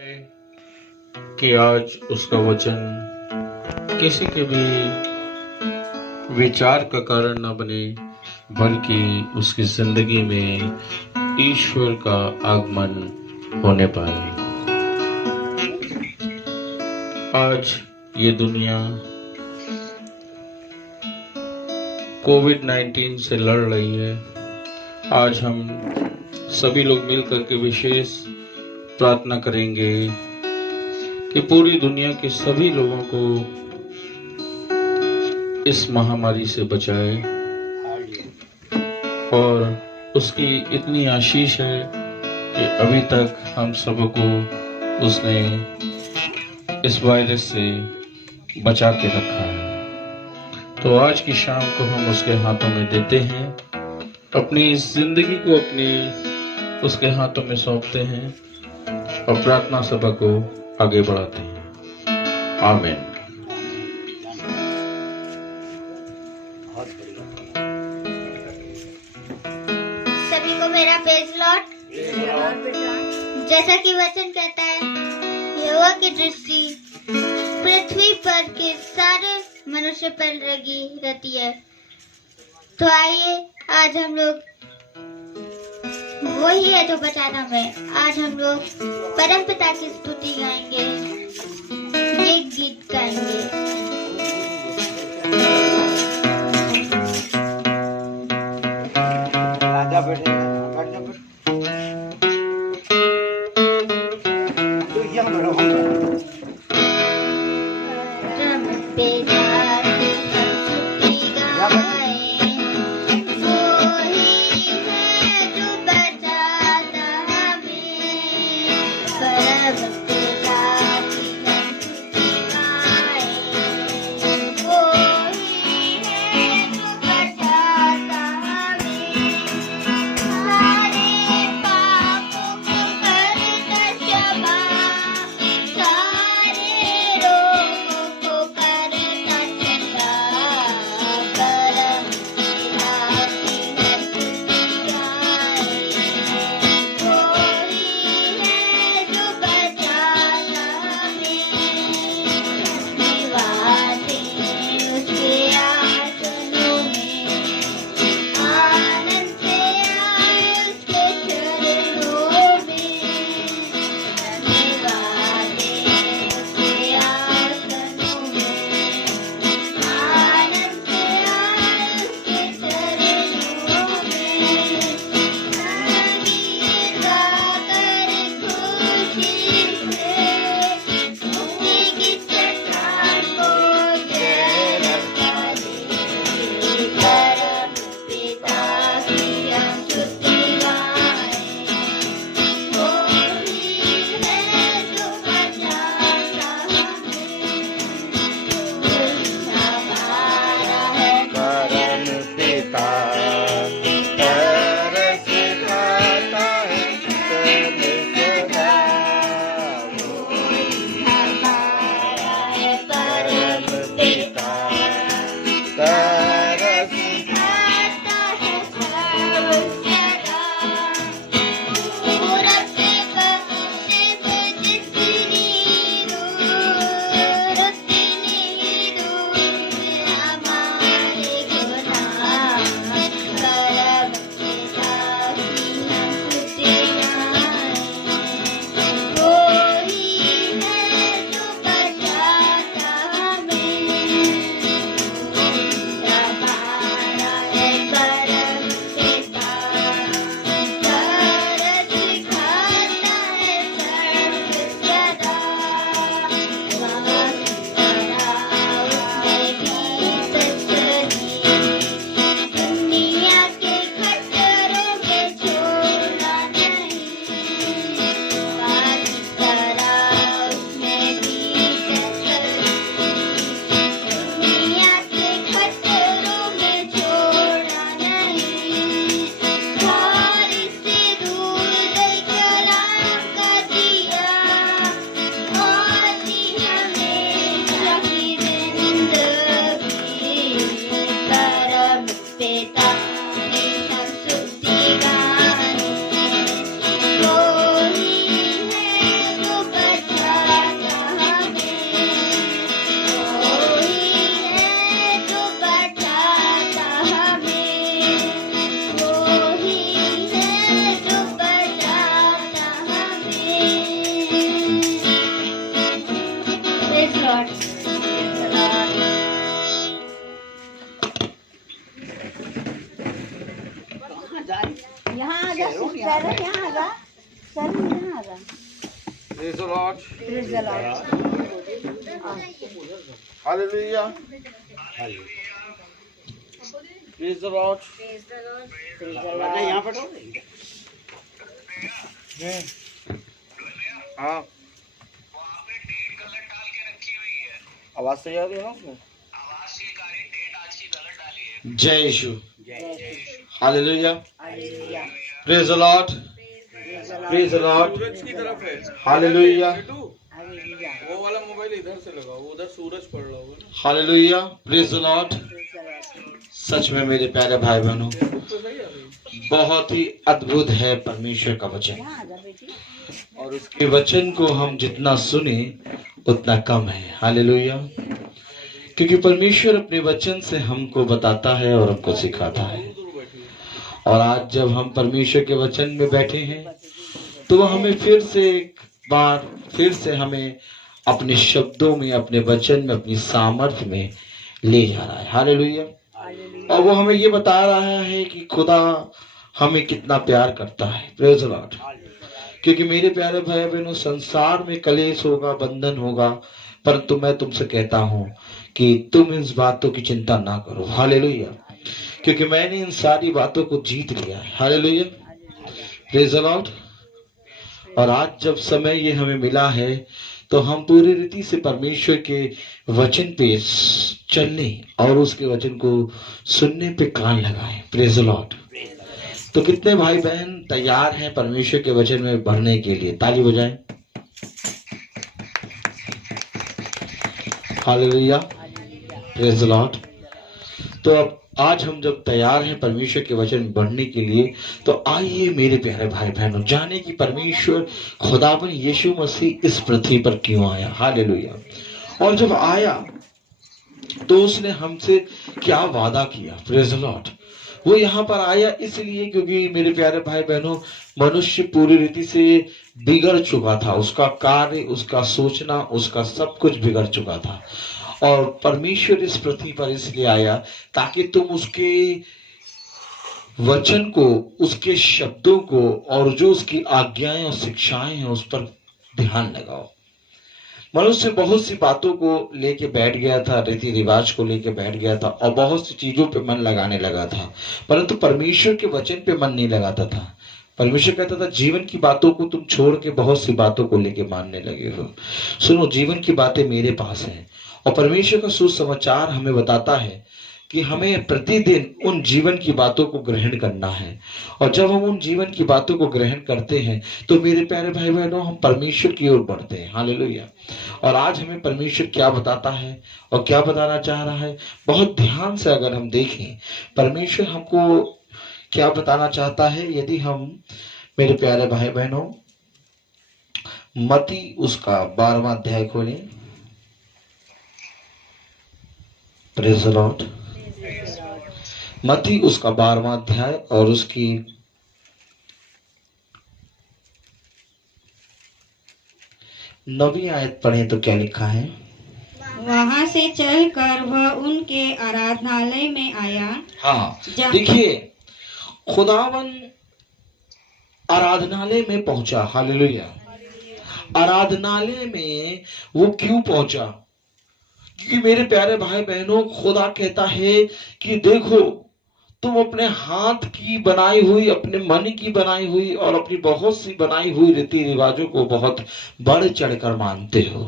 है कि आज उसका वचन किसी के भी विचार का कारण न बने, बल्कि उसकी जिंदगी में ईश्वर का आगमन होने पाए। आज ये दुनिया कोविड-19 से लड़ रही है। आज हम सभी लोग मिलकर के विशेष प्रार्थना करेंगे कि पूरी दुनिया के सभी लोगों को इस महामारी से बचाए, और उसकी इतनी आशीष है कि अभी तक हम सबको उसने इस वायरस से बचा के रखा है। तो आज की शाम को हम उसके हाथों में देते हैं, अपनी जिंदगी को उसके हाथों में सौंपते हैं और प्रार्थना सभा को आगे बढ़ाते हैं। आमीन। सभी को मेरा प्रेज़ लॉर्ड। जैसा कि वचन कहता है, यहोवा की दृष्टि पृथ्वी पर के सारे मनुष्य पर लगी रहती है। तो आइए, आज हम लोग वही है जो बचाता हमें। आज हम लोग परमपिता की स्तुति गाएंगे, ये गीत गाएंगे। Praise the Lord. Praise the Lord. Hallelujah. Praise the Lord. Praise the Lord. Praise the Lord. यहाँ पर हाँ, आवाज सही आ रही है ना उसमें? जय यीशु। Hallelujah. Hallelujah. Praise the Lord. Praise the Lord. Praise the Lord. सूरज की तरफ है। हालेलुया। Hallelujah. वो वाला मोबाइल इधर से लगाओ, उधर सूरज पड़ रहा होगा ना। Hallelujah. Praise the Lord. Praise the Lord. सच में मेरे प्यारे भाई बहनों, तो सही आ रही। बहुत ही अद्भुत है परमेश्वर का वचन, यहाँ आ जा बेटी। और उसके वचन को हम जितना सुने उतना कम है। हालेलुया। क्योंकि परमेश्वर अपने वचन से हमको बताता है और हमको सिखाता है। और आज जब हम परमेश्वर के वचन में बैठे हैं तो वह हमें फिर से एक बार फिर से हमें अपने शब्दों में, अपने वचन में, अपनी सामर्थ्य में ले जा रहा है। हालेलुया। और वो हमें ये बता रहा है कि खुदा हमें कितना प्यार करता है। Praise the Lord. क्योंकि मेरे प्यारे भाई बहनों, संसार में कलेश होगा, बंधन होगा, परंतु मैं तुमसे कहता हूं कि तुम इन बातों की चिंता ना करो। हालेलुया। क्योंकि मैंने इन सारी बातों को जीत लिया है। हालेलुया। Praise the Lord. और आज जब समय ये हमें मिला है तो हम पूरी रीति से परमेश्वर के वचन पे चलने और उसके वचन को सुनने पे कान लगाएं। Praise the Lord. तो कितने भाई बहन तैयार हैं परमेश्वर के वचन में बढ़ने के लिए? ताली बजाएं। हालेलुया। Praise the Lord. तो अब आज हम जब तैयार हैं परमेश्वर के वचन में बढ़ने के लिए, तो आइए मेरे प्यारे भाई बहनों, जाने कि परमेश्वर खुदावन यीशु मसीह इस पृथ्वी पर क्यों आया। हालेलुया। और जब आया तो उसने हमसे क्या वादा किया। Praise the Lord. वो यहाँ पर आया इसलिए क्योंकि मेरे प्यारे भाई बहनों, मनुष्य पूरी रीति से बिगड़ चुका था। उसका कार्य, उसका सोचना, उसका सब कुछ बिगड़ चुका था। और परमेश्वर इस पृथ्वी पर इसलिए आया ताकि तुम उसके वचन को, उसके शब्दों को और जो उसकी आज्ञाएं और शिक्षाएं हैं उस पर ध्यान लगाओ। मनुष्य बहुत सी बातों को लेके बैठ गया था, रीति रिवाज को लेके बैठ गया था और बहुत सी चीजों पे मन लगाने लगा था, परंतु परमेश्वर के वचन पे मन नहीं लगाता था। परमेश्वर कहता था जीवन की बातों को तुम छोड़ के बहुत सी बातों को लेके मानने लगे हो। सुनो, जीवन की बातें मेरे पास हैं। और परमेश्वर का सुसमाचार हमें बताता है कि हमें प्रतिदिन उन जीवन की बातों को ग्रहण करना है। और जब हम उन जीवन की बातों को ग्रहण करते हैं तो मेरे प्यारे भाई बहनों, हम परमेश्वर की ओर बढ़ते हैं। हालेलुया। और आज हमें परमेश्वर क्या बताता है और क्या बताना चाह रहा है, बहुत ध्यान से अगर हम देखें परमेश्वर हमको क्या बताना चाहता है। यदि हम मेरे प्यारे भाई बहनों मत्ती उसका 12वां अध्याय खोलें। Praise the Lord. मत्ती उसका 12वां अध्याय और उसकी 9वीं आयत पढ़ें तो क्या लिखा है। वहां से चलकर वह उनके आराधनालय में आया। हाँ, देखिए खुदावन आराधनालय में पहुंचा। हालेलुया। आराधनालय में वो क्यों पहुंचा? क्योंकि मेरे प्यारे भाई बहनों, खुदा कहता है कि देखो, तुम अपने हाथ की बनाई हुई, अपने मन की बनाई हुई और अपनी बहुत सी बनाई हुई रीति रिवाजों को बहुत बढ़ चढ़कर मानते हो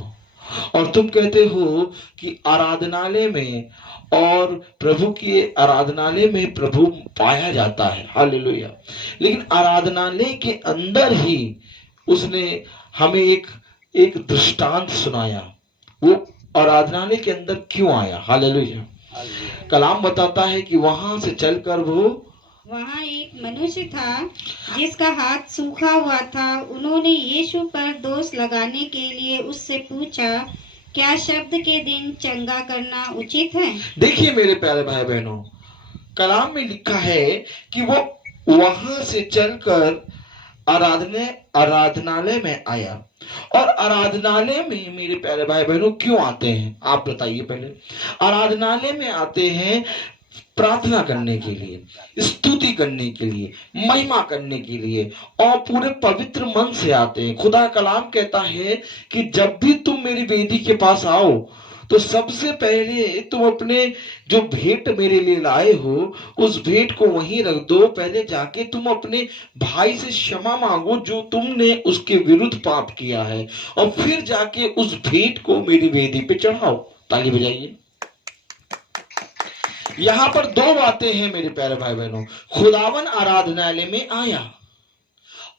और तुम कहते हो कि आराधनालय में और प्रभु के आराधनालय में प्रभु पाया जाता है। हालेलुया। लेकिन आराधनालय के अंदर ही उसने हमें एक दृष्टांत सुनाया। वो आराधनालय के अंदर क्यों आया। हालेलुया। कलाम बताता है कि वहां से चलकर वो, वहां एक मनुष्य था जिसका हाथ सूखा हुआ था। उन्होंने यीशु पर दोष लगाने के लिए उससे पूछा, क्या शब्द के दिन चंगा करना उचित है? देखिए मेरे प्यारे भाई बहनों, कलाम में लिखा है कि वो वहां से चलकर आराधनालय में आया। और आराधनालय में मेरे प्यारे भाई बहनों क्यों आते हैं आप बताइए। पहले आराधनालय में आते हैं प्रार्थना करने के लिए, स्तुति करने के लिए, महिमा करने के लिए और पूरे पवित्र मन से आते हैं। खुदा का कलाम कहता है कि जब भी तुम मेरी वेदी के पास आओ तो सबसे पहले तुम अपने जो भेंट मेरे लिए लाए हो उस भेंट को वहीं रख दो। पहले जाके तुम अपने भाई से क्षमा मांगो जो तुमने उसके विरुद्ध पाप किया है, और फिर जाके उस भेंट को मेरी वेदी पे चढ़ाओ। ताली बजाइए। यहां पर दो बातें हैं मेरे प्यारे भाई बहनों। खुदावन आराधनालय में आया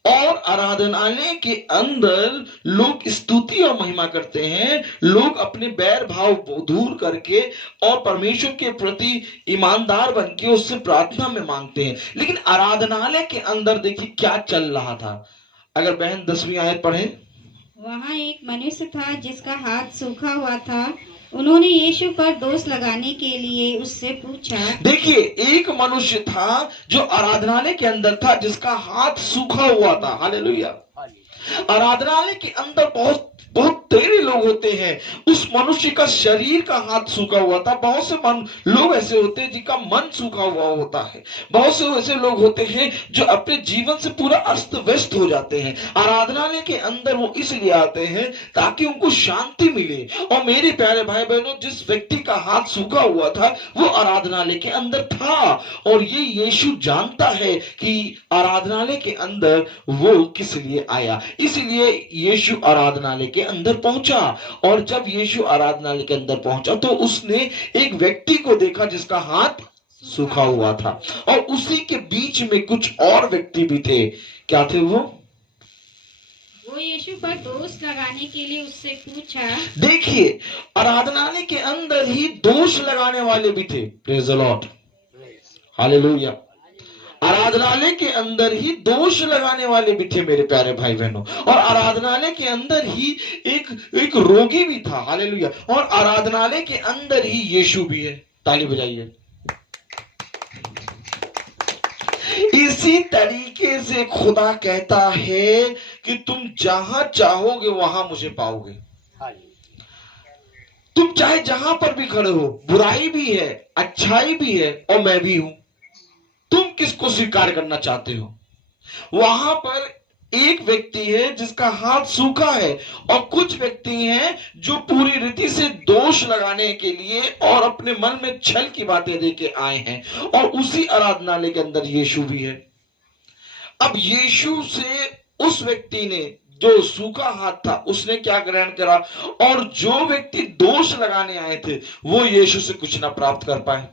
और आराधनालय के अंदर लोग स्तुति और महिमा करते हैं। लोग अपने बैर भाव दूर करके और परमेश्वर के प्रति ईमानदार बन के उससे प्रार्थना में मांगते हैं। लेकिन आराधनालय के अंदर देखिए क्या चल रहा था। अगर बहन 10वीं आयत पढ़े। वहाँ एक मनुष्य था जिसका हाथ सूखा हुआ था। उन्होंने यीशु पर दोष लगाने के लिए उससे पूछा। देखिए एक मनुष्य था जो आराधनालय के अंदर था जिसका हाथ सूखा हुआ था। हालेलुया। आराधनालय के अंदर बहुत तेरे लोग होते हैं। उस मनुष्य का शरीर का हाथ सूखा हुआ था। बहुत से लोग ऐसे होते हैं जिनका मन सूखा हुआ होता है। बहुत से ऐसे लोग होते हैं जो अपने जीवन से पूरा अस्त व्यस्त हो जाते हैं। आराधनालय के अंदर वो इसलिए आते हैं ताकि उनको शांति मिले। और मेरे प्यारे भाई बहनों, जिस व्यक्ति का हाथ सूखा हुआ था वो आराधनालय के अंदर था, और ये यीशु जानता है कि आराधनालय के अंदर वो किस लिए आया। इसलिए यीशु आराधनालय के अंदर पहुंचा, और जब यीशु आराधनालय के अंदर पहुंचा तो उसने एक व्यक्ति को देखा जिसका हाथ सूखा हुआ था, और उसी के बीच में कुछ और व्यक्ति भी थे। क्या थे वो यीशु पर दोष लगाने के लिए उससे पूछा। देखिए आराधनालय के अंदर ही दोष लगाने वाले भी थे। Praise the Lord, hallelujah. आराधनालय के अंदर ही दोष लगाने वाले भी थे मेरे प्यारे भाई बहनों, और आराधनालय के अंदर ही एक रोगी भी था। हालेलुया। और आराधनालय के अंदर ही यीशु भी है। ताली बजाइए। इसी तरीके से खुदा कहता है कि तुम जहां चाहोगे वहां मुझे पाओगे। तुम चाहे जहां पर भी खड़े हो, बुराई भी है, अच्छाई भी है, और मैं भी हूं। तुम किसको स्वीकार करना चाहते हो? वहां पर एक व्यक्ति है जिसका हाथ सूखा है, और कुछ व्यक्ति हैं जो पूरी रीति से दोष लगाने के लिए और अपने मन में छल की बातें लेके आए हैं। और उसी आराधनालय के अंदर यीशु भी है। अब यीशु से उस व्यक्ति ने जो सूखा हाथ था उसने क्या ग्रहण करा, और जो व्यक्ति दोष लगाने आए थे वो यीशु से कुछ ना प्राप्त कर पाए।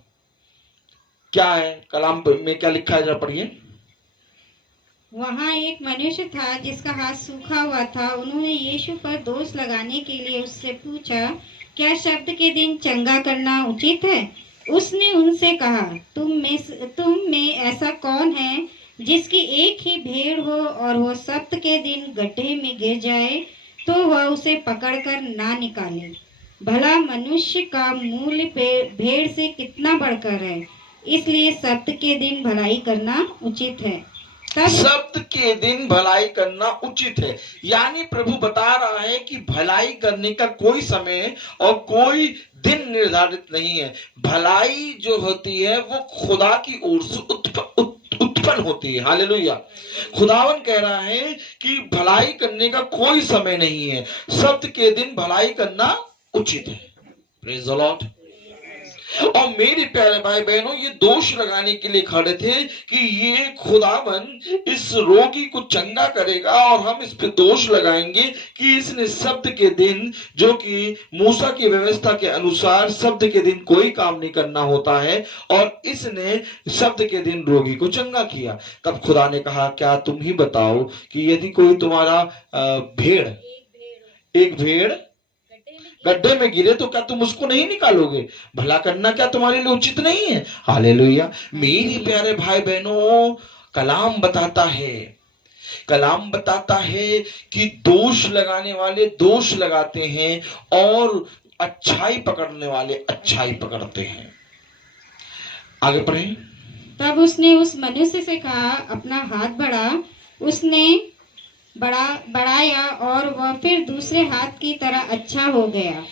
क्या है कलाम में क्या लिखा है, जरा पढ़िए। वहाँ एक मनुष्य था जिसका हाथ सूखा हुआ था। उन्होंने यीशु पर दोष लगाने के लिए उससे पूछा, क्या शब्द के दिन चंगा करना उचित है? उसने उनसे कहा, तुम में ऐसा कौन है जिसकी एक ही भेड़ हो और वो सब्त के दिन गड्ढे में गिर जाए तो वह उसे पकड़कर ना निकाले? भला मनुष्य का मूल्य भेड़ से कितना बढ़कर है। इसलिए सब्त के दिन भलाई करना उचित है। सब्त के दिन भलाई करना उचित है। यानी प्रभु बता रहा है कि भलाई करने का कोई समय और कोई दिन निर्धारित नहीं है। भलाई जो होती है वो खुदा की ओर से उत्पन्न होती है। हालेलुया। खुदावन कह रहा है कि भलाई करने का कोई समय नहीं है, सब्त के दिन भलाई करना उचित है। Praise the Lord. और मेरे प्यारे भाई बहनों, ये दोष लगाने के लिए खड़े थे कि ये खुदावन इस रोगी को चंगा करेगा, और हम इस पे दोष लगाएंगे कि इसने शब्द के दिन, जो कि मूसा की व्यवस्था के अनुसार शब्द के दिन कोई काम नहीं करना होता है, और इसने शब्द के दिन रोगी को चंगा किया। तब खुदा ने कहा, क्या तुम ही बताओ कि यदि कोई तुम्हारा एक भेड़ गड्ढे में गिरे तो क्या तुम उसको नहीं निकालोगे? भला करना क्या तुम्हारे लिए उचित नहीं है? हालेलुया। मेरे प्यारे भाई बहनों, कलाम बताता है कि दोष लगाने वाले दोष लगाते हैं और अच्छाई पकड़ने वाले अच्छाई पकड़ते हैं। आगे पढ़ें। तब उसने उस मनुष्य से कहा, अपना हाथ बढ़ा। उसने बढ़ाया और वह फिर दूसरे हाथ की तरह अच्छा हो गया।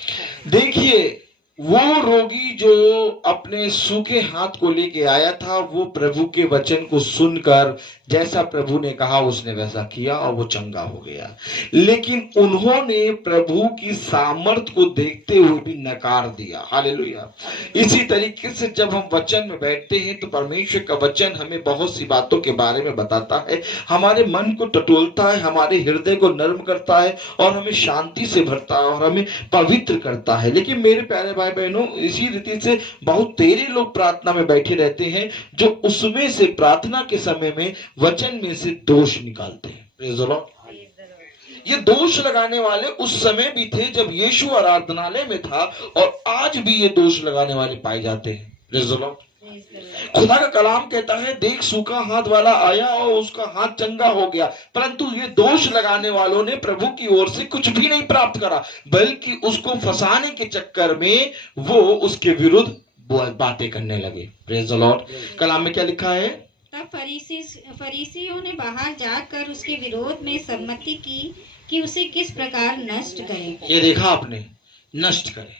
देखिए वो रोगी जो अपने सूखे हाथ को लेके आया था, वो प्रभु के वचन को सुनकर जैसा प्रभु ने कहा उसने वैसा किया और वो चंगा हो गया। लेकिन उन्होंने प्रभु की सामर्थ को देखते हुए भी नकार दिया। हालेलुया। इसी तरीके से जब हम वचन में बैठते हैं तो परमेश्वर का वचन हमें बहुत सी बातों के बारे में बताता है, हमारे मन को टटोलता है, हमारे हृदय को नर्म करता है और हमें शांति से भरता है और हमें पवित्र करता है। लेकिन मेरे प्यारे भाई बहनों, इसी रीति से बहुत तेरे लोग प्रार्थना में बैठे रहते हैं जो उसमें से प्रार्थना के समय में वचन में से दोष निकालते हैं। Praise the Lord. ये दोष लगाने वाले उस समय भी थे जब यीशु आराधनालय में था और आज भी ये दोष लगाने वाले पाए जाते हैं। Praise the Lord. खुदा का कलाम कहता है, देख सूखा हाथ वाला आया और उसका हाथ चंगा हो गया, परंतु ये दोष लगाने वालों ने प्रभु की ओर से कुछ भी नहीं प्राप्त करा, बल्कि उसको फंसाने के चक्कर में वो उसके विरुद्ध बातें करने लगे। Praise the Lord. कलाम में क्या लिखा है? तब फरीसियों ने बाहर जाकर उसके विरोध में सम्मति की कि उसे किस प्रकार नष्ट करें। ये देखा आपने, नष्ट करें।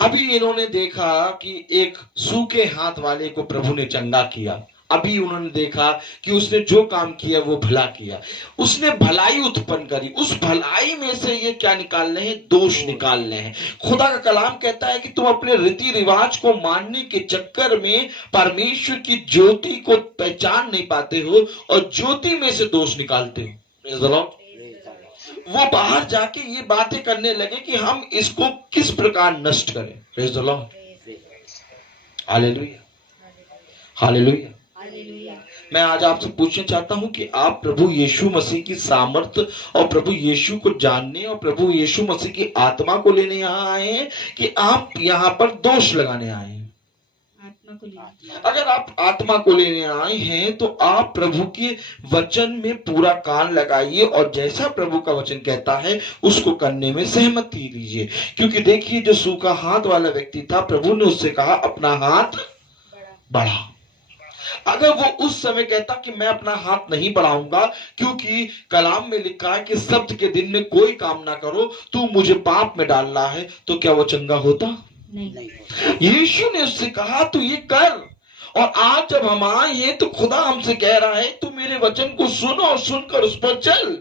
अभी इन्होंने देखा कि एक सूखे हाथ वाले को प्रभु ने चंगा किया। अभी उन्होंने देखा कि उसने जो काम किया वो भला किया, उसने भलाई उत्पन्न करी। उस भलाई में से ये क्या निकालने हैं? दोष निकालने हैं। खुदा का कलाम कहता है कि तुम अपने रीति रिवाज को मानने के चक्कर में परमेश्वर की ज्योति को पहचान नहीं पाते हो और ज्योति में से दोष निकालते हो। Praise the Lord. वो बाहर जाके ये बातें करने लगे कि हम इसको किस प्रकार नष्ट करें। Praise the Lord. Hallelujah, hallelujah. मैं आज आपसे पूछना चाहता हूं कि आप प्रभु यीशु मसीह की सामर्थ और प्रभु यीशु को जानने और प्रभु यीशु मसीह की आत्मा को लेने यहाँ आए हैं कि आप यहाँ पर दोष लगाने आए हैं? आत्मा को लेने। अगर आप आत्मा को लेने आए हैं तो आप प्रभु के वचन में पूरा कान लगाइए और जैसा प्रभु का वचन कहता है उसको करने में सहमति लीजिए। क्योंकि देखिए, जो सूखा हाथ वाला व्यक्ति था, प्रभु ने उससे कहा अपना हाथ बढ़ा। अगर वो उस समय कहता कि मैं अपना हाथ नहीं बढ़ाऊंगा क्योंकि कलाम में लिखा है कि सब्त के दिन में कोई काम ना करो, तू मुझे पाप में डाल रहा है, तो क्या वो चंगा होता? नहीं। यीशु ने उससे कहा तू ये कर। और आज जब हम आए हैं तो खुदा हमसे कह रहा है तू मेरे वचन को सुन और सुनकर उस पर चल।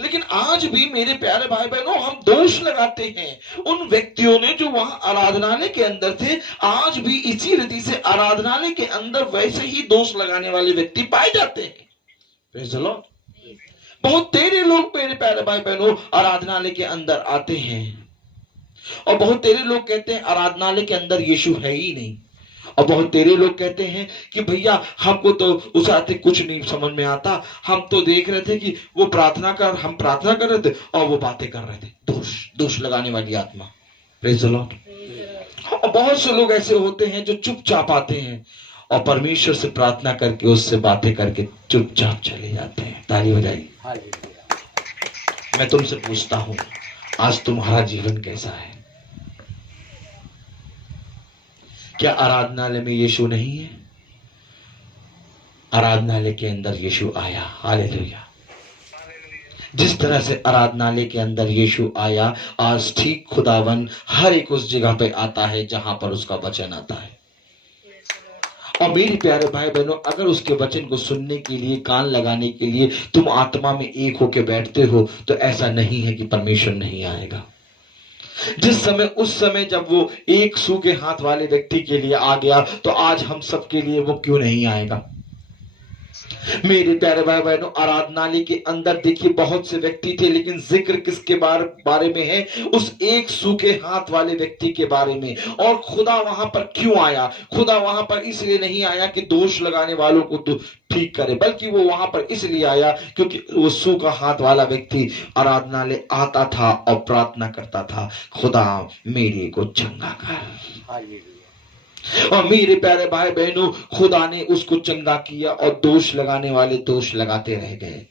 लेकिन आज भी मेरे प्यारे भाई बहनों, हम दोष लगाते हैं उन व्यक्तियों ने जो वहां आराधनालय के अंदर थे। आज भी इसी रीति से आराधनालय के अंदर वैसे ही दोष लगाने वाले व्यक्ति पाए जाते हैं। Praise the Lord. बहुत तेरे लोग मेरे प्यारे भाई बहनों आराधनालय के अंदर आते हैं और बहुत तेरे लोग कहते हैं आराधनालय के अंदर यीशु है ही नहीं। और बहुत तेरे लोग कहते हैं कि भैया हमको तो उस आते कुछ नहीं समझ में आता, हम तो देख रहे थे कि वो हम प्रार्थना कर रहे थे और वो बातें कर रहे थे। दोष लगाने वाली आत्मा। Praise the Lord. और बहुत से लोग ऐसे होते हैं जो चुपचाप आते हैं और परमेश्वर से प्रार्थना करके उससे बातें करके चुपचाप चले जाते हैं। ताली बजाइए। मैं तुमसे पूछता हूं, आज तुम्हारा जीवन कैसा है? क्या आराधनालय में यीशु नहीं है? आराधनालय के अंदर यीशु आया। हालेलुया। जिस तरह से आराधनालय के अंदर यीशु आया, आज ठीक खुदावन हर एक उस जगह पे आता है जहां पर उसका वचन आता है। और मेरे प्यारे भाई बहनों, अगर उसके वचन को सुनने के लिए, कान लगाने के लिए तुम आत्मा में एक होके बैठते हो तो ऐसा नहीं है कि परमेश्वर नहीं आएगा। जिस समय उस समय जब वो एक सूखे हाथ वाले व्यक्ति के लिए आ गया, तो आज हम सब के लिए वो क्यों नहीं आएगा? मेरे प्यारे भाई बहनों, आराधनालय के अंदर देखिए बहुत से व्यक्ति थे, लेकिन जिक्र किसके बारे में है? उस एक सूखे हाथ वाले व्यक्ति के बारे में। और खुदा वहां पर क्यों आया? खुदा वहां पर इसलिए नहीं आया कि दोष लगाने वालों को तो ठीक करे, बल्कि वो वहां पर इसलिए आया क्योंकि वो सूखा हाथ वाला व्यक्ति आराधनालय आता था और प्रार्थना करता था, खुदा मेरे को चंगा कर। और मेरे प्यारे भाई बहनों, खुदा ने उसको चंगा किया और दोष लगाने वाले दोष लगाते रह गए।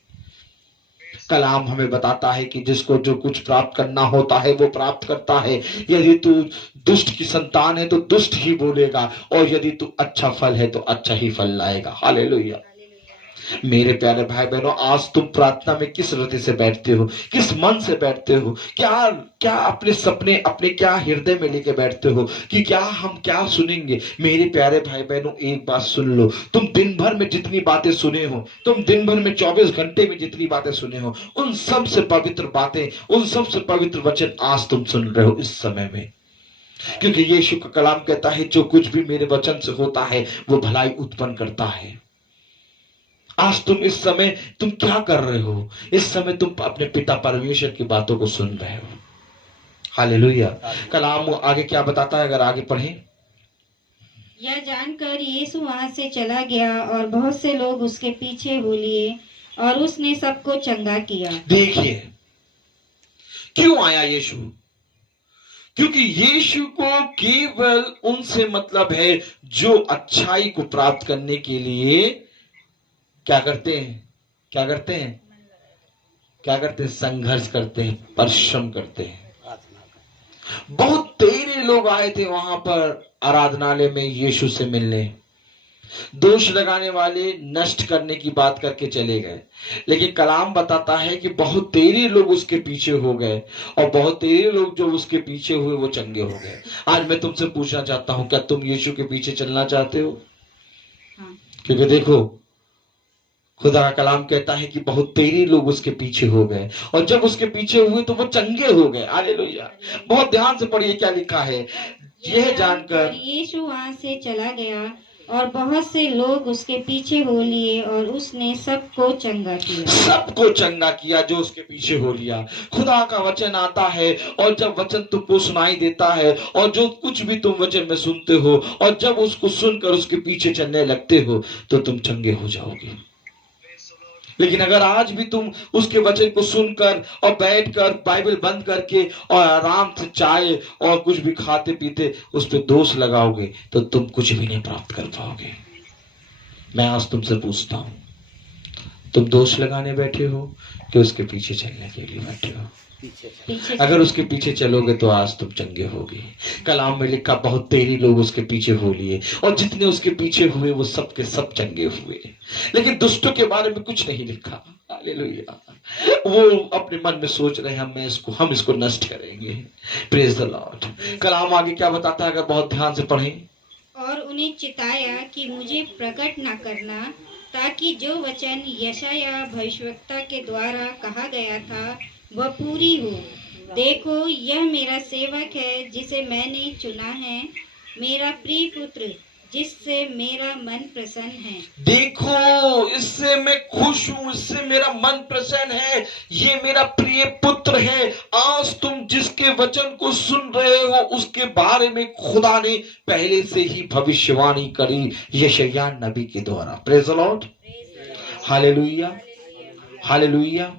कलाम हमें बताता है कि जिसको जो कुछ प्राप्त करना होता है वो प्राप्त करता है। यदि तू दुष्ट की संतान है तो दुष्ट ही बोलेगा, और यदि तू अच्छा फल है तो अच्छा ही फल लाएगा। हालेलुया। मेरे प्यारे भाई बहनों, आज तुम प्रार्थना में किस रति से बैठते हो, किस मन से बैठते हो, क्या क्या अपने सपने अपने क्या हृदय में लेके बैठते हो कि क्या हम क्या सुनेंगे। मेरे प्यारे भाई बहनों, एक बात सुन लो, तुम दिन भर में जितनी बातें सुने हो, तुम दिन भर में 24 घंटे में जितनी बातें सुने हो, उन सब से पवित्र बातें, उन सब से पवित्र वचन आज तुम सुन रहे हो इस समय में। क्योंकि यीशु का कलाम कहता है जो कुछ भी मेरे वचन से होता है वो भलाई उत्पन्न करता है। आज तुम इस समय तुम क्या कर रहे हो? इस समय तुम अपने पिता परमेश्वर की बातों को सुन रहे हो। हालेलुया। कलाम आगे क्या बताता है, अगर आगे पढ़ें। यह जानकर यीशु वहां से चला गया और बहुत से लोग उसके पीछे हो लिए और उसने सबको चंगा किया। देखिए क्यों आया यीशु? क्योंकि यीशु को केवल उनसे मतलब है जो अच्छाई को प्राप्त करने के लिए क्या करते हैं, क्या करते हैं, क्या करते हैं? संघर्ष करते हैं, परिश्रम करते हैं। बहुत तेरे लोग आए थे वहां पर आराधनालय में यीशु से मिलने। दोष लगाने वाले नष्ट करने की बात करके चले गए, लेकिन कलाम बताता है कि बहुत तेरे लोग उसके पीछे हो गए और बहुत तेरे लोग जो उसके पीछे हुए वो चंगे हो गए। आज मैं तुमसे पूछना चाहता हूं, क्या तुम यीशु के पीछे चलना चाहते हो? हाँ। क्योंकि देखो खुदा का कलाम कहता है कि बहुत तेरे लोग उसके पीछे हो गए और जब उसके पीछे हुए तो वो चंगे हो गए। हालेलुया। बहुत ध्यान से पढ़िए क्या लिखा है। यह जानकर यीशु वहां से चला गया और बहुत से लोग उसके पीछे हो लिए और उसने सबको चंगा किया। सबको चंगा किया जो उसके पीछे हो लिया। खुदा का वचन आता है और जब वचन तुमको सुनाई देता है और जो कुछ भी तुम वचन में सुनते हो और जब उसको सुनकर उसके पीछे चलने लगते हो तो तुम चंगे हो जाओगे। लेकिन अगर आज भी तुम उसके वचन को सुनकर और बैठकर बाइबल बंद करके और आराम से चाय और कुछ भी खाते पीते उस पर दोष लगाओगे तो तुम कुछ भी नहीं प्राप्त कर पाओगे। मैं आज तुमसे पूछता हूं, तुम दोष लगाने बैठे हो कि उसके पीछे चलने के लिए बैठे हो? पीछे अगर उसके पीछे चलोगे तो आज तुम चंगे होगे। कलाम में लिखा बहुत तेरी लोग उसके पीछे हो लिए और जितने उसके पीछे हुए वो सब के सब चंगे हुए। लेकिन दुष्टों के बारे में कुछ नहीं लिखा। हालेलुया। वो अपने मन में सोच रहे हैं हम इसको नष्ट करेंगे। Praise the Lord. कलाम आगे क्या बताता है, अगर बहुत ध्यान से पढ़ें। और उन्हें चिताया कि मुझे प्रकट न करना, ताकि जो वचन यशाया भविष्यवक्ता के द्वारा कहा गया था वह पूरी हो। देखो यह मेरा सेवक है जिसे मैंने चुना है, मेरा प्रिय पुत्र जिससे मेरा मन प्रसन्न है। देखो इससे मैं खुश हूं, इससे मेरा मन प्रसन्न है, ये मेरा प्रिय पुत्र है। आज तुम जिसके वचन को सुन रहे हो उसके बारे में खुदा ने पहले से ही भविष्यवाणी करी यशायाह नबी के द्वारा। Praise the Lord. Hallelujah, hallelujah.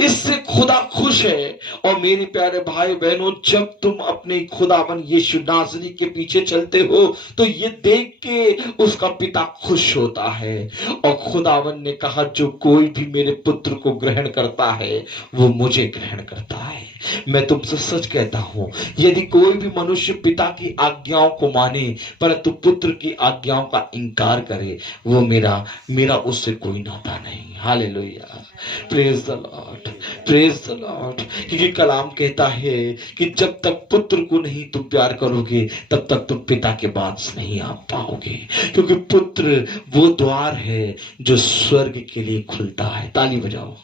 इससे खुदा खुश है। और मेरे प्यारे भाई बहनों, जब तुम अपने खुदावन यीशु नासरी के पीछे चलते हो तो ये देख के उसका पिता खुश होता है। और खुदावन ने कहा जो कोई भी मेरे पुत्र को ग्रहण करता है वो मुझे ग्रहण करता है। मैं तुमसे सच कहता हूं, यदि कोई भी मनुष्य पिता की आज्ञाओं को माने परंतु पुत्र की आज्ञाओं का इनकार करे वो मेरा उससे कोई नाता नहीं। Hallelujah. Praise the Lord, praise the Lord. क्योंकि कलाम कहता है कि जब तक पुत्र को नहीं तुम प्यार करोगे तब तक तुम पिता के पास नहीं आ पाओगे। क्योंकि पुत्र वो द्वार है जो स्वर्ग के लिए खुलता है। ताली बजाओ।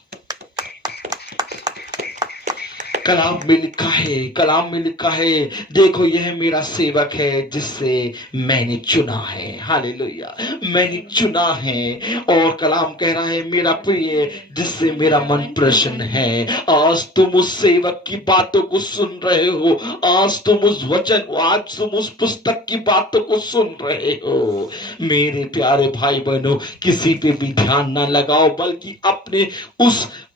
कलाम में लिखा है, कलाम में लिखा है, देखो यह मेरा सेवक है जिससे मैंने चुना है। हालेलुया। मैंने चुना है। और कलाम कह रहा है मेरा प्रिय जिससे मेरा मन प्रसन्न है। आज तुम उस सेवक की बातों को सुन रहे हो, आज तुम उस वचन, आज तुम उस पुस्तक की बातों को सुन रहे हो। मेरे प्यारे भाई बहनों, किसी पे भी ध्यान ना लगाओ बल्कि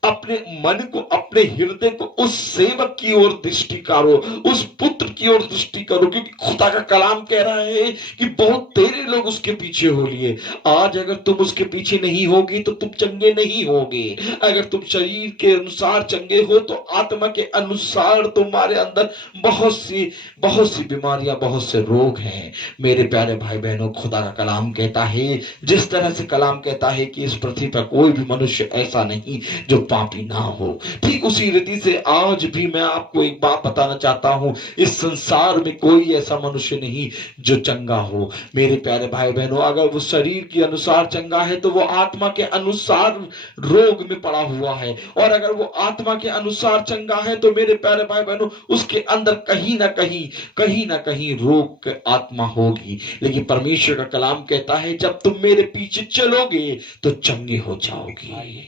अपने मन को, अपने हृदय को उस सेवक की ओर दृष्टि करो, उस पुत्र की ओर दृष्टि करो, क्योंकि खुदा का कलाम कह रहा है कि बहुत तेरे लोग उसके पीछे हो लिए। आज अगर तुम उसके पीछे नहीं होगी तो तुम चंगे नहीं होगे। अगर तुम शरीर के अनुसार चंगे हो तो आत्मा के अनुसार तुम्हारे अंदर बहुत सी बीमारियां, बहुत से रोग हैं। मेरे प्यारे भाई बहनों, खुदा का कलाम कहता है, जिस तरह से कलाम कहता है कि इस पृथ्वी पर कोई भी मनुष्य ऐसा नहीं जो पापी ना हो, ठीक उसी रीति से आज भी मैं आपको एक बात बताना चाहता हूं, इस संसार में कोई ऐसा मनुष्य नहीं जो चंगा हो। मेरे प्यारे भाई बहनों, अगर वो शरीर के अनुसार चंगा है तो वो आत्मा के अनुसार रोग में पड़ा हुआ है, और अगर वो आत्मा के अनुसार चंगा है तो मेरे प्यारे भाई बहनों उसके अंदर कहीं ना कहीं रोग की आत्मा होगी। लेकिन परमेश्वर का कलाम कहता है, जब तुम मेरे पीछे चलोगे तो चंगे हो जाओगे।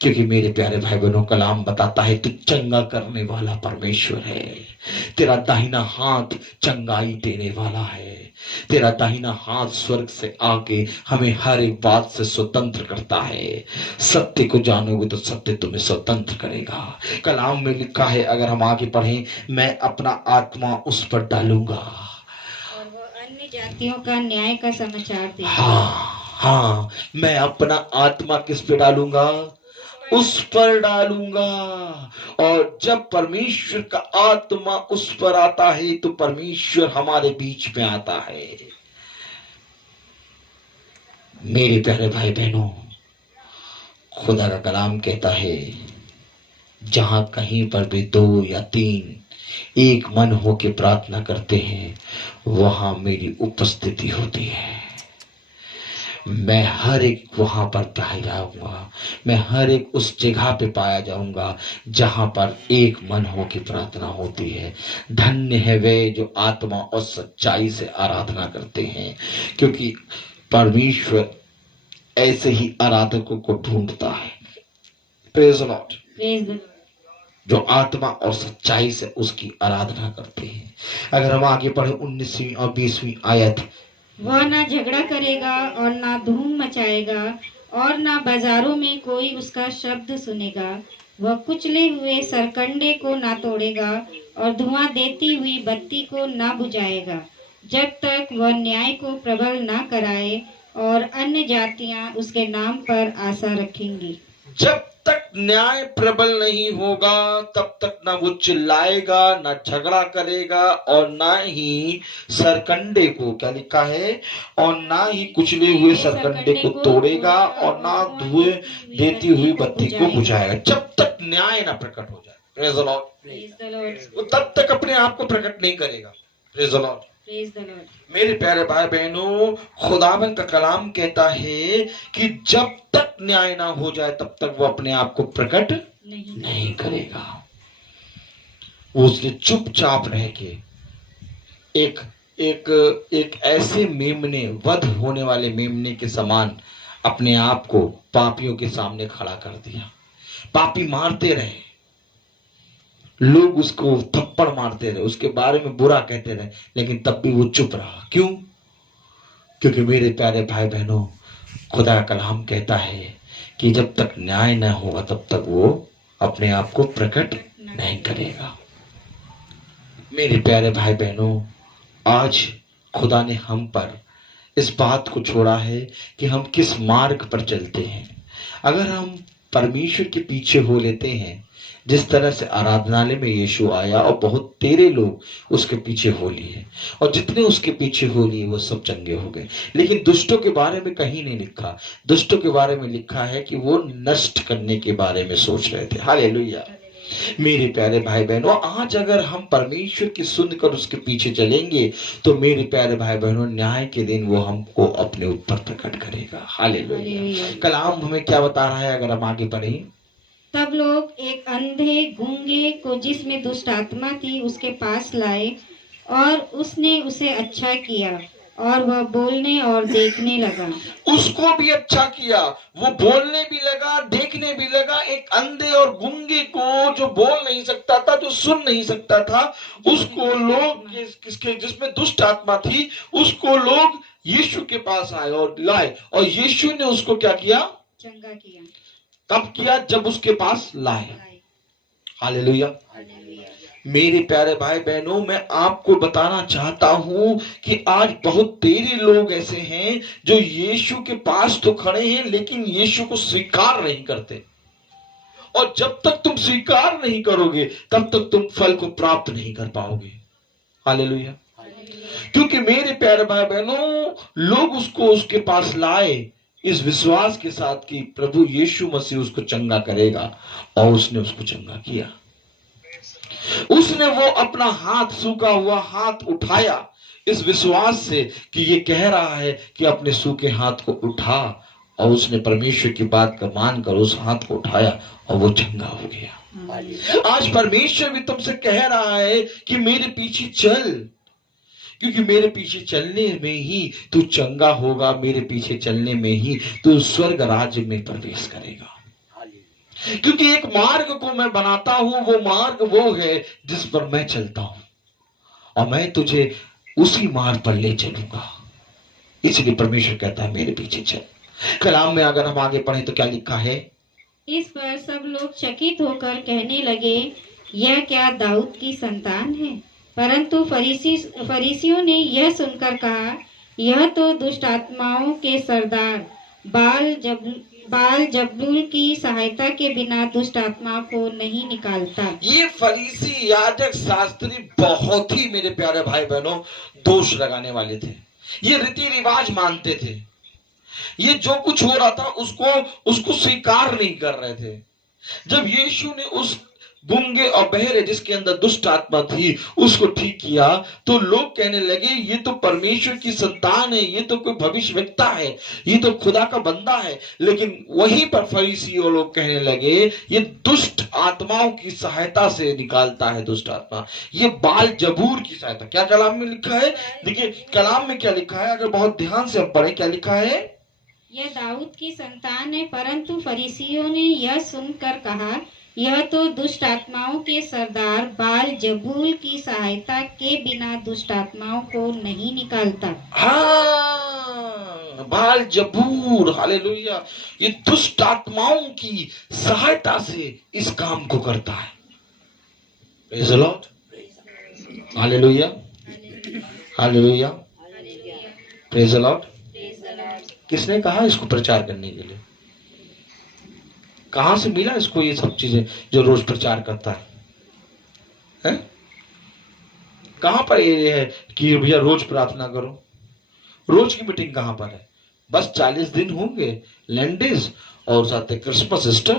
क्योंकि मेरे प्यारे भाई बहनों, कलाम बताता है तू चंगा करने वाला परमेश्वर है। तेरा दाहिना हाथ चंगाई देने वाला है। तेरा दाहिना हाथ स्वर्ग से आके हमें हर एक बात से स्वतंत्र करता है। सत्य को जानोगे तो सत्य तुम्हें स्वतंत्र करेगा। कलाम में लिखा है, अगर हम आगे पढ़ें, मैं अपना आत्मा उस पर डालूंगा और वो अन्य जातियों का न्याय का समाचार देगा। हाँ, मैं अपना आत्मा किस पे डालूंगा? उस पर डालूंगा। और जब परमेश्वर का आत्मा उस पर आता है तो परमेश्वर हमारे बीच में आता है। मेरे प्यारे भाई बहनों, खुदा का कलाम कहता है, जहां कहीं पर भी 2 या 3 एक मन होके प्रार्थना करते हैं, वहां मेरी उपस्थिति होती है। मैं हर एक वहां पर पाया जाऊंगा, मैं हर एक उस जगह पे पाया जाऊंगा जहां पर एक मन हो की प्रार्थना होती है। धन्य है वे जो आत्मा और सच्चाई से आराधना करते हैं, क्योंकि परमेश्वर ऐसे ही आराधकों को ढूंढता है। Praise the Lord. जो आत्मा और सच्चाई से उसकी आराधना करते हैं। अगर हम आगे पढ़े 19वीं और 20वीं आयत, वह ना झगड़ा करेगा और ना धूम मचाएगा और ना बाजारों में कोई उसका शब्द सुनेगा। वह कुचले हुए सरकंडे को ना तोड़ेगा और धुआं देती हुई बत्ती को ना बुझाएगा, जब तक वह न्याय को प्रबल ना कराए और अन्य जातियां उसके नाम पर आशा रखेंगी। जब तक न्याय प्रबल नहीं होगा तब तक ना वो चिल्लाएगा, ना झगड़ा करेगा, और ना ही सरकंडे को, क्या लिखा है, और ना ही कुचले हुए सरकंडे को तोड़ेगा और ना धुएं देती हुई बत्ती को बुझाएगा, जब तक न्याय ना प्रकट हो जाए। Praise the Lord. वो तब तक अपने आप को प्रकट नहीं करेगा। Praise the Lord. मेरे प्यारे भाई बहनों, खुदावन का कलाम कहता है कि जब तक न्याय ना हो जाए तब तक वो अपने आप को प्रकट नहीं करेगा। वो उसने चुपचाप रह के एक ऐसे मेमने, वध होने वाले मेमने के समान अपने आप को पापियों के सामने खड़ा कर दिया। पापी मारते रहे, लोग उसको थप्पड़ मारते रहे, उसके बारे में बुरा कहते रहे, लेकिन तब भी वो चुप रहा। क्यों? क्योंकि मेरे प्यारे भाई बहनों, खुदा का कलाम कहता है कि जब तक न्याय न होगा तब तक वो अपने आप को प्रकट नहीं करेगा। मेरे प्यारे भाई बहनों, आज खुदा ने हम पर इस बात को छोड़ा है कि हम किस मार्ग पर चलते हैं। अगर हम परमेश्वर के पीछे हो लेते हैं, जिस तरह से आराधनालय में यीशु आया और बहुत तेरे लोग उसके पीछे हो लिए, और जितने उसके पीछे हो लिए वो सब चंगे हो गए। लेकिन दुष्टों के बारे में कहीं नहीं लिखा। दुष्टों के बारे में लिखा है कि वो नष्ट करने के बारे में सोच रहे थे। हालेलुया। मेरे प्यारे भाई बहनों, आज अगर हम परमेश्वर की सुनकर उसके पीछे चलेंगे तो मेरे प्यारे भाई बहनों, न्याय के दिन वो हमको अपने ऊपर प्रकट करेगा। हालेलुया। कलाम हमें क्या बता रहा है? अगर हम आगे बढ़ें, तब लोग एक अंधे गूंगे को जिसमें दुष्ट आत्मा थी उसके पास लाए और उसने उसे अच्छा किया और वह बोलने और देखने लगा। उसको भी अच्छा किया, वो बोलने भी लगा, देखने भी लगा। एक अंधे और गूंगे को, जो बोल नहीं सकता था, जो सुन नहीं सकता था, उसको लोग किसके जिसमें दुष्ट आत्मा थी, उसको लोग यीशु के पास आए और लाए, और यीशु ने उसको क्या किया? चंगा किया। कब किया? जब उसके पास लाए। हालेलुया। मेरे प्यारे भाई बहनों, मैं आपको बताना चाहता हूं कि आज बहुत तेरे लोग ऐसे हैं जो यीशु के पास तो खड़े हैं लेकिन यीशु को स्वीकार नहीं करते। और जब तक तुम स्वीकार नहीं करोगे तब तक तुम फल को प्राप्त नहीं कर पाओगे। हालेलुया। क्योंकि मेरे प्यारे भाई बहनों, लोग उसको उसके पास लाए इस विश्वास के साथ कि प्रभु यीशु मसीह उसको चंगा करेगा, और उसने उसको चंगा किया। उसने वो अपना हाथ, सूखा हुआ हाथ उठाया इस विश्वास से कि ये कह रहा है कि अपने सूखे हाथ को उठा, और उसने परमेश्वर की बात का मानकर उस हाथ को उठाया और वो चंगा हो गया। आज परमेश्वर भी तुमसे कह रहा है कि मेरे पीछे चल, क्योंकि मेरे पीछे चलने में ही तू चंगा होगा, मेरे पीछे चलने में ही तू स्वर्ग राज्य में प्रवेश करेगा। क्योंकि एक मार्ग को मैं बनाता हूं, वो मार्ग वो है जिस पर मैं चलता हूं, और मैं तुझे उसी मार्ग पर ले चलूंगा। इसलिए परमेश्वर कहता है मेरे पीछे चल। कलाम में अगर हम आगे पढ़े तो क्या लिखा है? इस पर सब लोग चकित होकर कहने लगे, यह क्या दाऊद की संतान है? परंतु फरीसियों ने यह सुनकर कहा, यह तो दुष्ट आत्माओं के सरदार बाल जबूल की सहायता के बिना दुष्ट आत्मा को नहीं निकालता। ये फरीसी, याजक, शास्त्री बहुत ही मेरे प्यारे भाई बहनों दोष लगाने वाले थे। ये रीति रिवाज मानते थे, ये जो कुछ हो रहा था उसको स्वीकार नहीं कर रहे थे। जब यीशु ने उस गूंगे और बहरे जिसके अंदर दुष्ट आत्मा थी उसको ठीक किया, तो लोग कहने लगे ये तो परमेश्वर की संतान है, ये तो कोई भविष्यवक्ता है, ये तो खुदा का बंदा है। लेकिन वहीं पर फरीसी और लोग कहने लगे ये दुष्ट आत्माओं की सहायता से निकालता है दुष्ट आत्मा, ये बाल जबूर की सहायता। क्या कलाम में लिखा है? देखिए कलाम में क्या लिखा है, अगर बहुत ध्यान से हम पढ़ें क्या लिखा है? यह दाऊद की संतान है, परंतु फरीसियों ने यह सुनकर कहा, यह तो दुष्ट आत्माओं के सरदार बाल जबूल की सहायता के बिना दुष्ट आत्माओं को नहीं निकालता। हाँ, बाल जबूर, हालेलुया, ये दुष्ट आत्माओं की सहायता से इस काम को करता है। Praise the Lord, hallelujah, hallelujah, praise the Lord. किसने कहा इसको प्रचार करने के लिए? कहां से मिला इसको ये सब चीजें जो रोज प्रचार करता है? कहां पर ये है कि भैया रोज प्रार्थना करो? रोज की मीटिंग कहां पर है? बस 40 दिन होंगे लैंडेज और साथ क्रिसमस ईस्टर,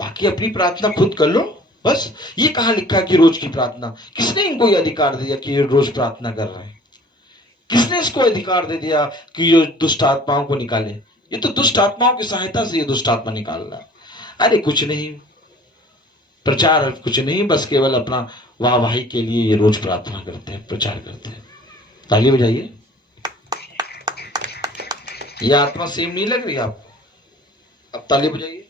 बाकी अपनी प्रार्थना खुद कर लो बस। ये कहां लिखा है कि रोज की प्रार्थना? किसने इनको ये अधिकार दिया कि ये रोज प्रार्थना कर रहे हैं? किसने इसको अधिकार दे दिया कि ये दुष्ट आत्माओं को निकाले? ये तो दुष्ट आत्माओं की सहायता से ये दुष्ट आत्मा निकाल रहा है। अरे कुछ नहीं, प्रचार कुछ नहीं, बस केवल अपना वाहवाही के लिए ये रोज प्रार्थना करते हैं, प्रचार करते हैं। ताली बजाइए। ये आत्मा सेम नहीं लग रही आपको? अब ताली बजाइए।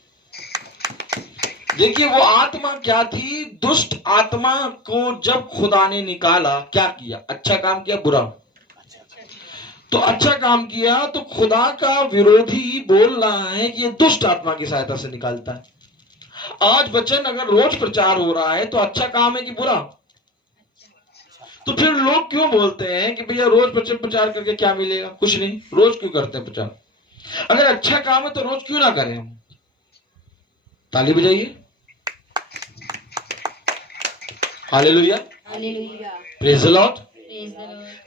देखिए वो आत्मा क्या थी? दुष्ट आत्मा को जब खुदा ने निकाला, क्या किया? अच्छा काम किया, बुरा? तो अच्छा काम किया तो खुदा का विरोधी बोल रहा है कि ये दुष्ट आत्मा की सहायता से निकालता है। आज वचन अगर रोज प्रचार हो रहा है तो अच्छा काम है कि बुरा? तो फिर लोग क्यों बोलते हैं कि भैया रोज वचन प्रचार करके क्या मिलेगा? कुछ नहीं। रोज क्यों करते हैं प्रचार? अगर अच्छा काम है तो रोज क्यों ना करें हम? ताली बजाइए। Hallelujah, praise the Lord.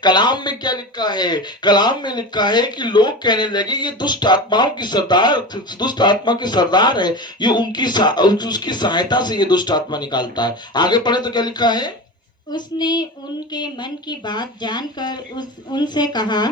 कलाम में क्या लिखा है? कलाम में लिखा है कि लोग कहने लगे ये दुष्ट आत्माओं की सरदार, दुष्ट आत्मा के सरदार है, ये उसकी सहायता से ये दुष्ट आत्मा निकालता है। आगे पढ़े तो क्या लिखा है? उसने उनके मन की बात जानकर उनसे कहा,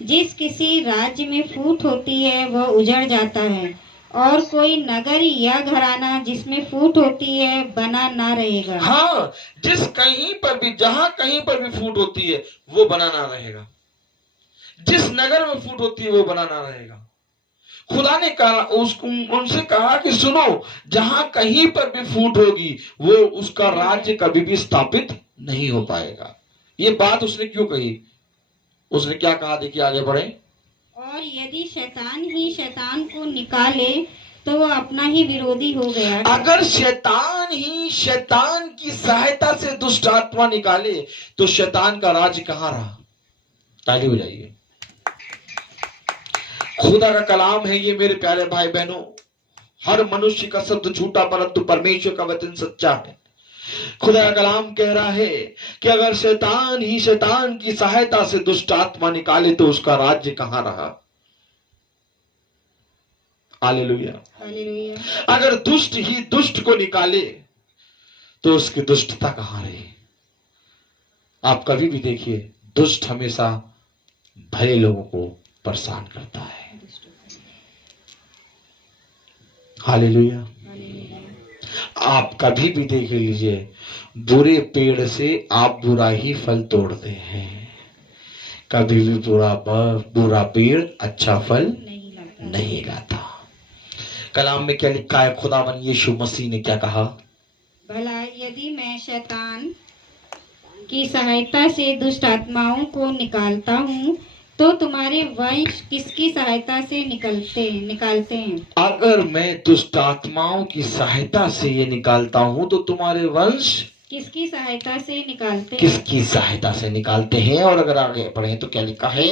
जिस किसी राज्य में फूट होती है वह उजड़ जाता है, और कोई नगर या घराना जिसमें फूट होती है बना ना रहेगा। हाँ, जिस कहीं पर भी, जहां कहीं पर भी फूट होती है वो बना ना रहेगा। जिस नगर में फूट होती है वो बना ना रहेगा। खुदा ने कहा उनसे कहा कि सुनो, जहां कहीं पर भी फूट होगी वो उसका राज्य कभी भी स्थापित नहीं हो पाएगा। ये बात उसने क्यों कही? उसने क्या कहा? देखिए आगे बढ़े। और यदि शैतान ही शैतान को निकाले तो वो अपना ही विरोधी हो गया। अगर शैतान ही शैतान की सहायता से दुष्ट आत्मा निकाले तो शैतान का राज्य कहां रहा? ताली हो जाइए। खुदा का कलाम है ये मेरे प्यारे भाई बहनों। हर मनुष्य का शब्द झूठा परंतु परमेश्वर का वचन सच्चा है। खुदा का कलाम कह रहा है कि अगर शैतान ही शैतान की सहायता से दुष्ट आत्मा निकाले तो उसका राज्य कहां रहा? हालेलुया। हालेलुया। अगर दुष्ट ही दुष्ट को निकाले तो उसकी दुष्टता कहां रही? आप कभी भी देखिए, दुष्ट हमेशा भले लोगों को परेशान करता है। हालेलुया। आप कभी भी देख लीजिए, बुरे पेड़ से आप बुरा ही फल तोड़ते हैं। कभी भी बुरा पेड़ अच्छा फल नहीं लाता। कलाम में क्या लिखा है? खुदावन यीशु मसीह ने क्या कहा? भला यदि मैं शैतान की सहायता से दुष्ट आत्माओं को निकालता हूँ तो तुम्हारे वंश किसकी सहायता से निकालते हैं? अगर मैं दुष्ट आत्माओं की सहायता से ये निकालता हूँ तो तुम्हारे वंश किसकी सहायता से निकालते हैं? किसकी सहायता से निकालते हैं? और अगर आगे पढ़े तो क्या लिखा है?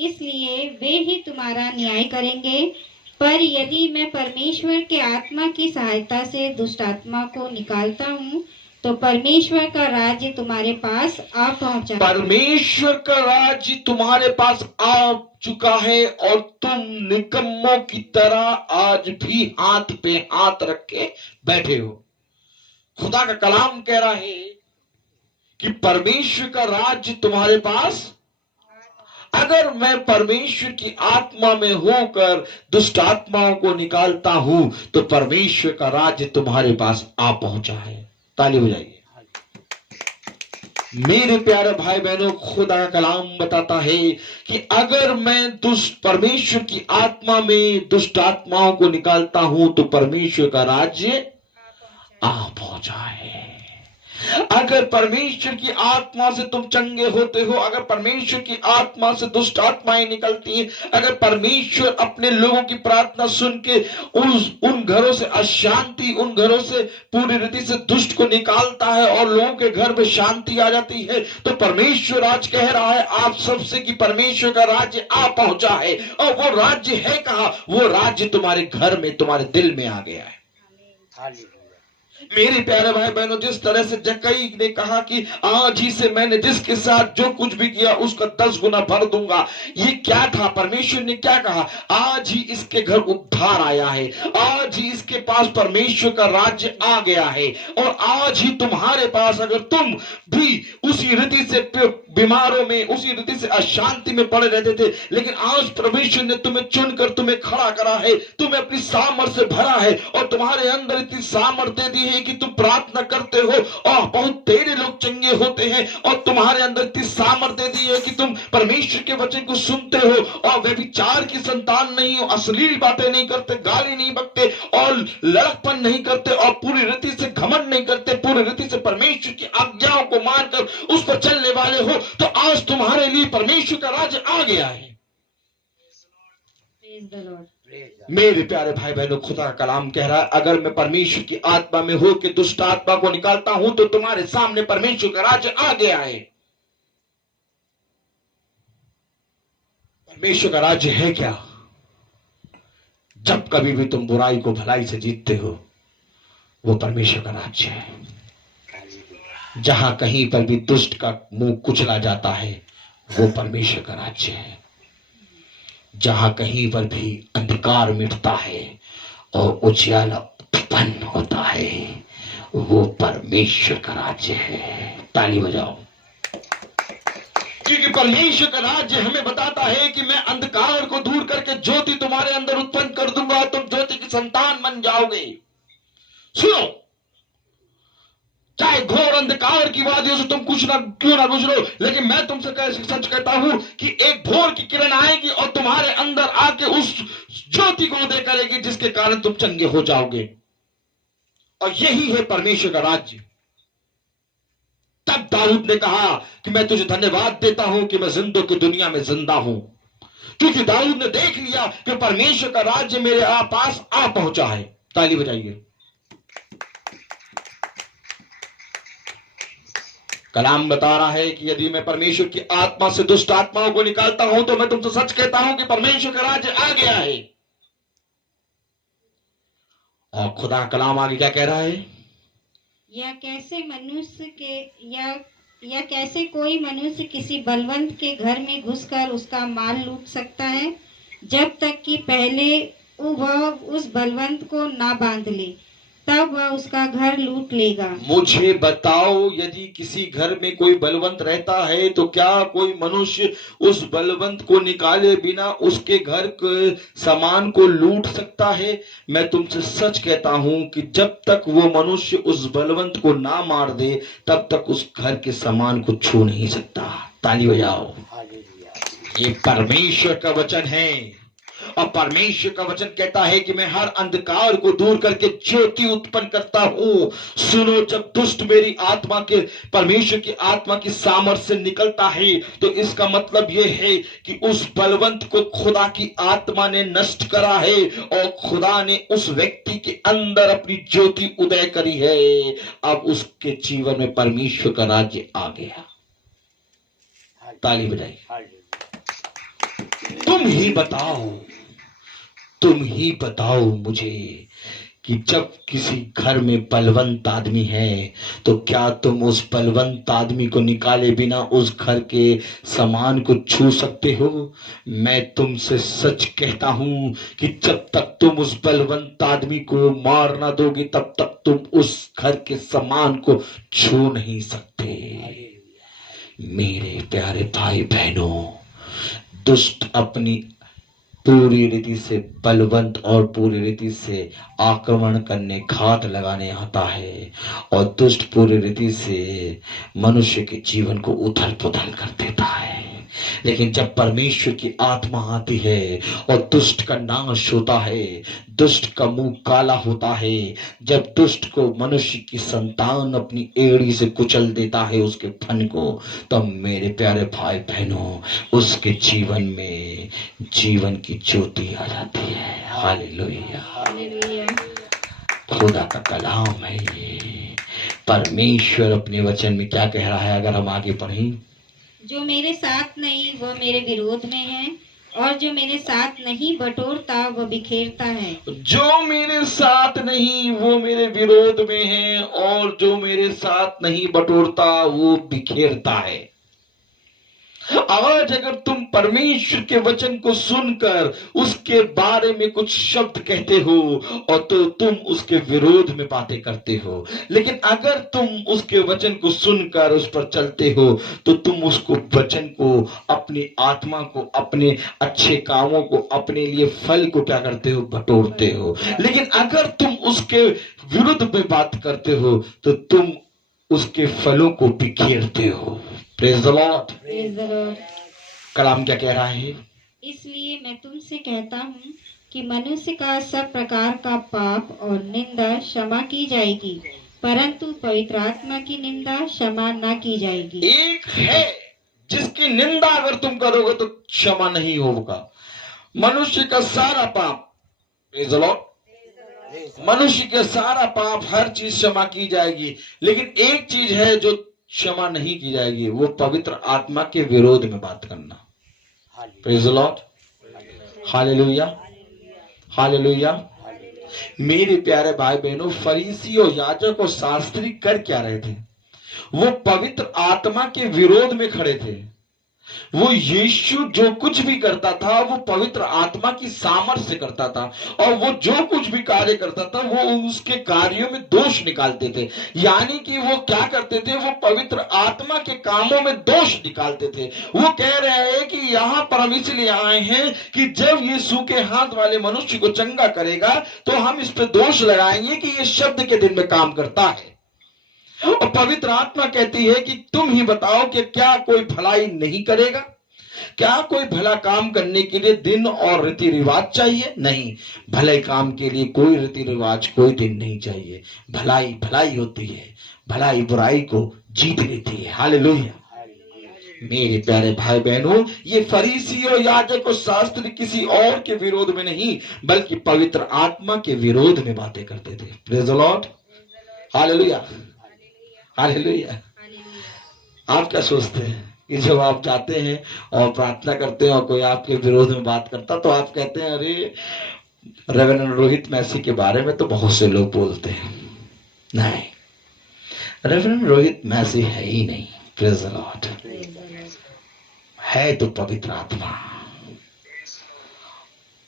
इसलिए वे ही तुम्हारा न्याय करेंगे। पर यदि मैं परमेश्वर के आत्मा की सहायता से दुष्ट आत्मा को निकालता हूँ तो परमेश्वर का राज्य तुम्हारे पास आ पहुंचा। परमेश्वर का राज्य तुम्हारे पास आ चुका है और तुम निकम्मों की तरह आज भी हाथ पे हाथ रख के बैठे हो। खुदा का कलाम कह रहा है कि परमेश्वर का राज्य तुम्हारे पास, अगर मैं परमेश्वर की आत्मा में होकर दुष्ट आत्माओं को निकालता हूं तो परमेश्वर का राज्य तुम्हारे पास आ पहुंचा है। ताली हो जाइए। मेरे प्यारे भाई बहनों, खुदा का कलाम बताता है कि अगर मैं दुष्ट परमेश्वर की आत्मा में दुष्ट आत्माओं को निकालता हूं तो परमेश्वर का राज्य आ पहुंचा है। अगर परमेश्वर की आत्मा से तुम चंगे होते हो, अगर परमेश्वर की आत्मा से दुष्ट आत्माएं निकलती हैं, अगर परमेश्वर अपने लोगों की प्रार्थना सुन के उन घरों से अशांति, उन घरों से पूरी रीति से दुष्ट को निकालता है और लोगों के घर में शांति आ जाती है, तो परमेश्वर आज कह रहा है आप सबसे कि परमेश्वर का राज्य आ पहुंचा है। और वो राज्य है कहां? वो राज्य तुम्हारे घर में, तुम्हारे दिल में आ गया है। मेरे प्यारे भाई बहनों, जिस तरह से जक्कई ने कहा कि आज ही से मैंने जिसके साथ जो कुछ भी किया उसका 10 गुना भर दूंगा, ये क्या था? परमेश्वर ने क्या कहा? आज ही इसके घर उद्धार आया है, आज ही इसके पास परमेश्वर का राज्य आ गया है। और आज ही तुम्हारे पास, अगर तुम भी उसी रीति से बीमारों में, उसी रीति से अशांति में पड़े रहते थे, लेकिन आज परमेश्वर ने तुम्हें चुनकर तुम्हें खड़ा करा है, तुम्हें अपनी सामर्थ से भरा है और तुम्हारे अंदर इतनी सामर्थ दे दी है कि तुम प्रार्थना करते हो और बहुत तेरे लोग चंगे होते हैं। और तुम्हारे अंदर इतनी सामर्थ दे दी है कि तुम परमेश्वर के वचन को सुनते हो और व्यभिचार की संतान नहीं हो, अश्लील बातें नहीं करते, गाली नहीं बकते और लड़कपन नहीं करते और पूरी रीति से घमंड नहीं करते, पूरी रीति से परमेश्वर की आज्ञाओं को मानकर उस पर चलने वाले हो, तो आज तुम्हारे लिए परमेश्वर का राज्य आ गया है। मेरे प्यारे भाई बहनों, खुदा का कलाम कह रहा है अगर मैं परमेश्वर की आत्मा में हो के दुष्ट आत्मा को निकालता हूं तो तुम्हारे सामने परमेश्वर का राज्य आ गया है। परमेश्वर का राज्य है क्या? जब कभी भी तुम बुराई को भलाई से जीतते हो, वो परमेश्वर का राज्य है। जहां कहीं पर भी दुष्ट का मुंह कुचला जाता है, वो परमेश्वर का राज्य है। जहां कहीं पर भी अंधकार मिटता है और उजाला उत्पन्न होता है, वो परमेश्वर का राज्य है। ताली बजाओ। क्योंकि परमेश्वर का राज्य हमें बताता है कि मैं अंधकार को दूर करके ज्योति तुम्हारे अंदर उत्पन्न कर दूंगा, तुम ज्योति की संतान बन जाओगे। सुनो, चाहे घोर अंधकार की वादियों से तुम कुछ ना क्यों ना गुजरो, लेकिन मैं तुमसे सच कहता हूं कि एक भोर की किरण आएगी और तुम्हारे अंदर आके उस ज्योति को उदय करेगी जिसके कारण तुम चंगे हो जाओगे। और यही है परमेश्वर का राज्य। तब दाऊद ने कहा कि मैं तुझे धन्यवाद देता हूं कि मैं जिंदों की दुनिया में जिंदा हूं। क्योंकि दाऊद ने देख लिया कि परमेश्वर का राज्य मेरे पास आ पहुंचा है। ताली बजाइए। कलाम बता रहा है कि यदि मैं परमेश्वर की आत्मा से दुष्ट आत्माओं को निकालता हूं तो मैं तुमसे सच कहता हूं कि परमेश्वर का राज्य आ गया है। और खुदा कलाम आगे क्या कह रहा है? या कैसे कैसे कोई मनुष्य किसी बलवंत के घर में घुसकर उसका माल लूट सकता है, जब तक कि पहले वह उस बलवंत को ना बांध ले, तब वह उसका घर लूट लेगा। मुझे बताओ, यदि किसी घर में कोई बलवंत रहता है तो क्या कोई मनुष्य उस बलवंत को निकाले बिना उसके घर के सामान को लूट सकता है? मैं तुमसे सच कहता हूं कि जब तक वो मनुष्य उस बलवंत को ना मार दे तब तक उस घर के सामान को छू नहीं सकता। ताली बजाओ। ये परमेश्वर का वचन है और परमेश्वर का वचन कहता है कि मैं हर अंधकार को दूर करके ज्योति उत्पन्न करता हूं। सुनो, जब दुष्ट मेरी आत्मा के परमेश्वर की आत्मा की सामर्थ्य से निकलता है तो इसका मतलब यह है कि उस बलवंत को खुदा की आत्मा ने नष्ट करा है और खुदा ने उस व्यक्ति के अंदर अपनी ज्योति उदय करी है। अब उसके जीवन में परमेश्वर का राज्य आ गया। ताली बजाइए। तुम ही बताओ मुझे कि जब किसी घर में बलवंत आदमी है तो क्या तुम उस बलवंत आदमी को निकाले बिना उस घर के सामान को छू सकते हो? मैं तुमसे सच कहता हूं कि जब तक तुम उस बलवंत आदमी को मार ना दोगे तब तक तुम उस घर के सामान को छू नहीं सकते। मेरे प्यारे भाई बहनों, दुष्ट अपनी पूरी रीति से बलवंत और पूरी रीति से आक्रमण करने, घात लगाने आता है और दुष्ट पूरी रीति से मनुष्य के जीवन को उथल पुथल कर देता है। लेकिन जब परमेश्वर की आत्मा आती है और दुष्ट का नाश होता है, दुष्ट का मुंह काला होता है, जब दुष्ट को मनुष्य की संतान अपनी एड़ी से कुचल देता है उसके फन को, तब मेरे प्यारे भाई बहनों उसके जीवन में जीवन की ज्योति आ जाती है। हालेलुया। खुदा का कलाम है ये। परमेश्वर अपने वचन में क्या कह रहा है? अगर हम आगे पढ़ें, जो मेरे साथ नहीं वह मेरे विरोध में है, और जो मेरे साथ नहीं बटोरता वह बिखेरता है। जो मेरे साथ नहीं वो मेरे विरोध में है, और जो मेरे साथ नहीं बटोरता वो बिखेरता है। आज अगर तुम परमेश्वर के वचन को सुनकर उसके बारे में कुछ शब्द कहते हो और तो तुम उसके विरोध में बातें करते हो, लेकिन अगर तुम उसके वचन को सुनकर उस पर चलते हो तो तुम उसको वचन को, अपनी आत्मा को, अपने अच्छे कामों को, अपने लिए फल को क्या करते हो? बटोरते हो। लेकिन अगर तुम उसके विरुद्ध में बात करते हो तो तुम उसके फलों को बिखेरते हो। Praise the Lord. कलाम क्या कह रहा है? इसलिए मैं तुमसे कहता हूँ कि मनुष्य का सब प्रकार का पाप और निंदा क्षमा की जाएगी, परंतु पवित्र आत्मा की निंदा क्षमा न की जाएगी। एक है जिसकी निंदा अगर तुम करोगे तो क्षमा नहीं होगा। मनुष्य का सारा पाप, प्रेज द लॉर्ड, मनुष्य के सारा पाप, हर चीज क्षमा की जाएगी, लेकिन एक चीज है जो क्षमा नहीं की जाएगी, वो पवित्र आत्मा के विरोध में बात करना। Praise the Lord. Hallelujah, hallelujah. मेरे प्यारे भाई बहनों, फरीसी और याजक और शास्त्री कर क्या रहे थे? वो पवित्र आत्मा के विरोध में खड़े थे। वो यीशु जो कुछ भी करता था वो पवित्र आत्मा की सामर्थ्य से करता था, और वो जो कुछ भी कार्य करता था वो उसके कार्यों में दोष निकालते थे। यानी कि वो क्या करते थे? वो पवित्र आत्मा के कामों में दोष निकालते थे। वो कह रहे हैं कि यहाँ पर हम इसलिए आए हैं कि जब ये सूखे हाथ वाले मनुष्य को चंगा करेगा तो हम इस पे दोष लगाएंगे कि ये शब्द के दिन में काम करता है। और पवित्र आत्मा कहती है कि तुम ही बताओ कि क्या कोई भलाई नहीं करेगा? क्या कोई भला काम करने के लिए दिन और रीति रिवाज चाहिए? नहीं, भले काम के लिए कोई रीति रिवाज, कोई दिन नहीं चाहिए। भलाई भलाई होती है, भलाई बुराई को जीत लेती है। हालेलुया। मेरे प्यारे भाई बहनों, ये फरीसी और याजक और शास्त्री किसी और के विरोध में नहीं बल्कि पवित्र आत्मा के विरोध में बातें करते थे। Praise the Lord, hallelujah, hallelujah. आप क्या सोचते हैं कि जब आप जाते हैं और प्रार्थना करते हैं और कोई आपके विरोध में बात करता तो आप कहते हैं अरे रेवरेंड रोहित मैसी के बारे में तो बहुत से लोग बोलते हैं। नहीं, रेवरेंड रोहित मैसी है ही नहीं। Praise the Lord. है तो पवित्र आत्मा,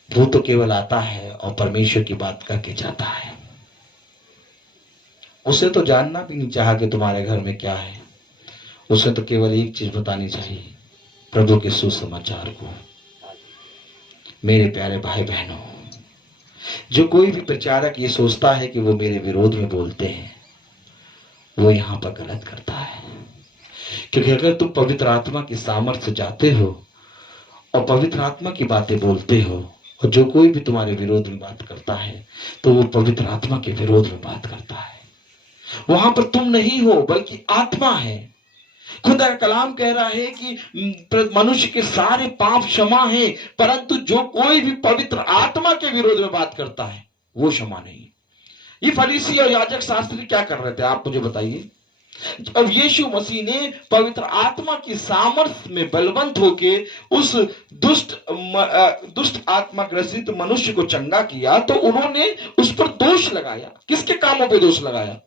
वो तो केवल आता है और परमेश्वर की बात करके जाता है। उसे तो जानना भी नहीं चाहा कि तुम्हारे घर में क्या है। उसे तो केवल एक चीज बतानी चाहिए, प्रभु के सुसमाचार को। मेरे प्यारे भाई बहनों, जो कोई भी प्रचारक ये सोचता है कि वो मेरे विरोध में बोलते हैं, वो यहां पर गलत करता है। क्योंकि अगर तुम पवित्र आत्मा की सामर्थ्य से जाते हो और पवित्र आत्मा की बातें बोलते हो, और जो कोई भी तुम्हारे विरोध में बात करता है तो वो पवित्र आत्मा के विरोध में बात करता है। वहां पर तुम नहीं हो बल्कि आत्मा है। खुदा का कलाम कह रहा है कि मनुष्य के सारे पाप क्षमा है, परंतु जो कोई भी पवित्र आत्मा के विरोध में बात करता है वो क्षमा नहीं। ये फरीसी और याजक शास्त्री क्या कर रहे थे, आप मुझे बताइए। अब यीशु मसीह ने पवित्र आत्मा की सामर्थ्य में बलवंत होके उस दुष्ट आत्मा ग्रसित मनुष्य को चंगा किया, तो उन्होंने उस पर दोष लगाया। किसके कामों पे दोष लगाया?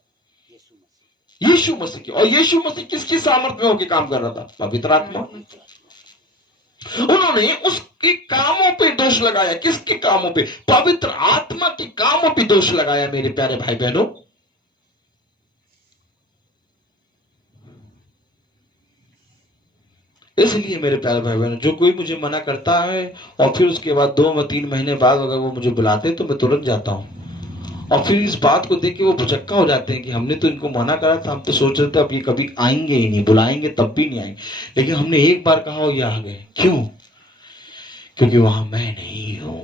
यीशु मसीह की। और यीशु मसीह किसकी सामर्थ्य में होकर काम कर रहा था? पवित्र आत्मा। उन्होंने उसके कामों पे दोष लगाया। किसके कामों पे? पवित्र आत्मा के कामों पे दोष लगाया। मेरे प्यारे भाई बहनों, इसलिए मेरे प्यारे भाई बहनों, जो कोई मुझे मना करता है और फिर उसके बाद 2-3 महीने बाद अगर वो मुझे बुलाते तो मैं तुरंत जाता हूं, और फिर इस बात को देख के वो भुचक्का हो जाते हैं कि हमने तो इनको मना करा था, हम तो सोच रहे थे अब ये कभी आएंगे ही नहीं, बुलाएंगे तब भी नहीं आएंगे, लेकिन हमने एक बार कहा और ये आ गए। क्यों? क्योंकि वहां मैं नहीं हूं,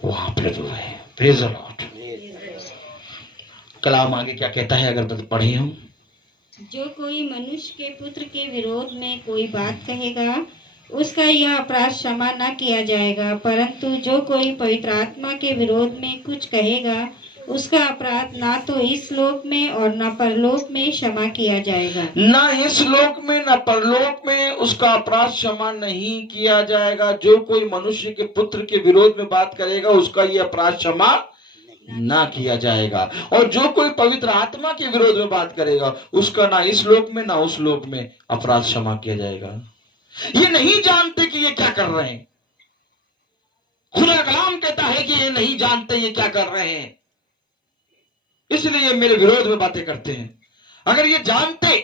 वहां प्रभु है। Praise the Lord. कलाम आगे क्या कहता है अगर पढ़े हम? जो कोई मनुष्य के पुत्र के विरोध में कोई बात कहेगा उसका यह अपराध क्षमा न किया जाएगा, परंतु जो कोई पवित्र आत्मा के विरोध में कुछ कहेगा उसका अपराध ना तो इस लोक में और न परलोक में क्षमा किया जाएगा। ना इस लोक में न परलोक में उसका अपराध क्षमा नहीं किया जाएगा। जो कोई मनुष्य के पुत्र के विरोध में बात करेगा उसका यह अपराध क्षमा ना किया जाएगा, और जो कोई पवित्र आत्मा के विरोध में बात करेगा उसका ना इस लोक में ना उस लोक में अपराध क्षमा किया जाएगा। ये नहीं जानते कि ये क्या कर रहे हैं। खुदा कलाम कहता है कि ये नहीं जानते ये क्या कर रहे हैं, इसलिए ये मेरे विरोध में बातें करते हैं। अगर ये जानते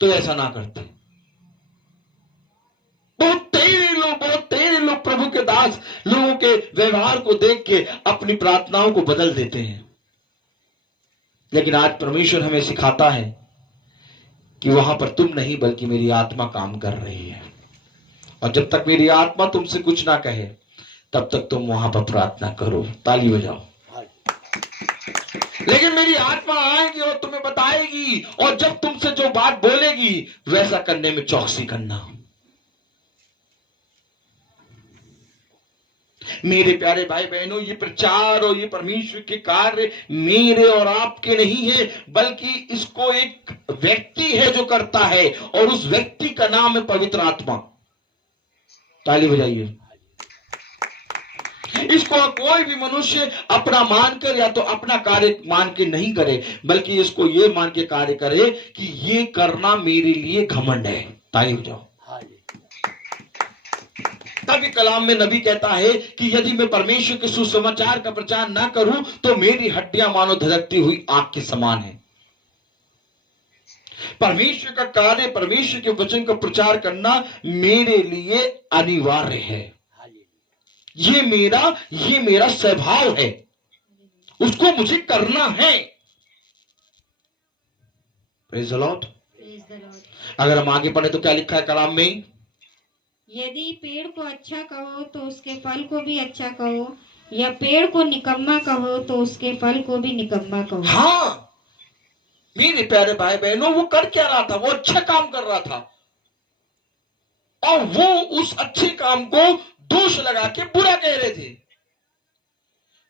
तो ऐसा ना करते। बहुत तेरे लोग प्रभु के दास लोगों के व्यवहार को देख के अपनी प्रार्थनाओं को बदल देते हैं। लेकिन आज परमेश्वर हमें सिखाता है कि वहां पर तुम नहीं बल्कि मेरी आत्मा काम कर रही है, और जब तक मेरी आत्मा तुमसे कुछ ना कहे तब तक तुम वहां पर प्रार्थना करो। ताली बजाओ। लेकिन मेरी आत्मा आएगी और तुम्हें बताएगी, और जब तुमसे जो बात बोलेगी वैसा करने में चौकसी करना। मेरे प्यारे भाई बहनों, ये प्रचार और ये परमेश्वर के कार्य मेरे और आपके नहीं है, बल्कि इसको एक व्यक्ति है जो करता है, और उस व्यक्ति का नाम है पवित्र आत्मा। ताली बजाइए। इसको कोई भी मनुष्य अपना मानकर या तो अपना कार्य मान के नहीं करे, बल्कि इसको ये मान के कार्य करे कि ये करना मेरे लिए घमंड है। ताली बजाओ। तभी कलाम में नबी कहता है कि यदि मैं परमेश्वर के सुसमाचार का प्रचार ना करूं तो मेरी हड्डियां मानो धधकती हुई आग के समान है। परमेश्वर का कार्य, परमेश्वर के वचन का प्रचार करना मेरे लिए अनिवार्य है। ये मेरा स्वभाव है, उसको मुझे करना है। Praise the Lord. अगर हम आगे पढ़े तो क्या लिखा है कलाम में? यदि पेड़ को अच्छा कहो तो उसके फल को भी अच्छा कहो, या पेड़ को निकम्मा कहो तो उसके फल को भी निकम्मा कहो। हाँ, मेरे प्यारे भाई बहनों, वो कर क्या रहा था? वो अच्छा काम कर रहा था और वो उस अच्छे काम को दोष लगा के बुरा कह रहे थे।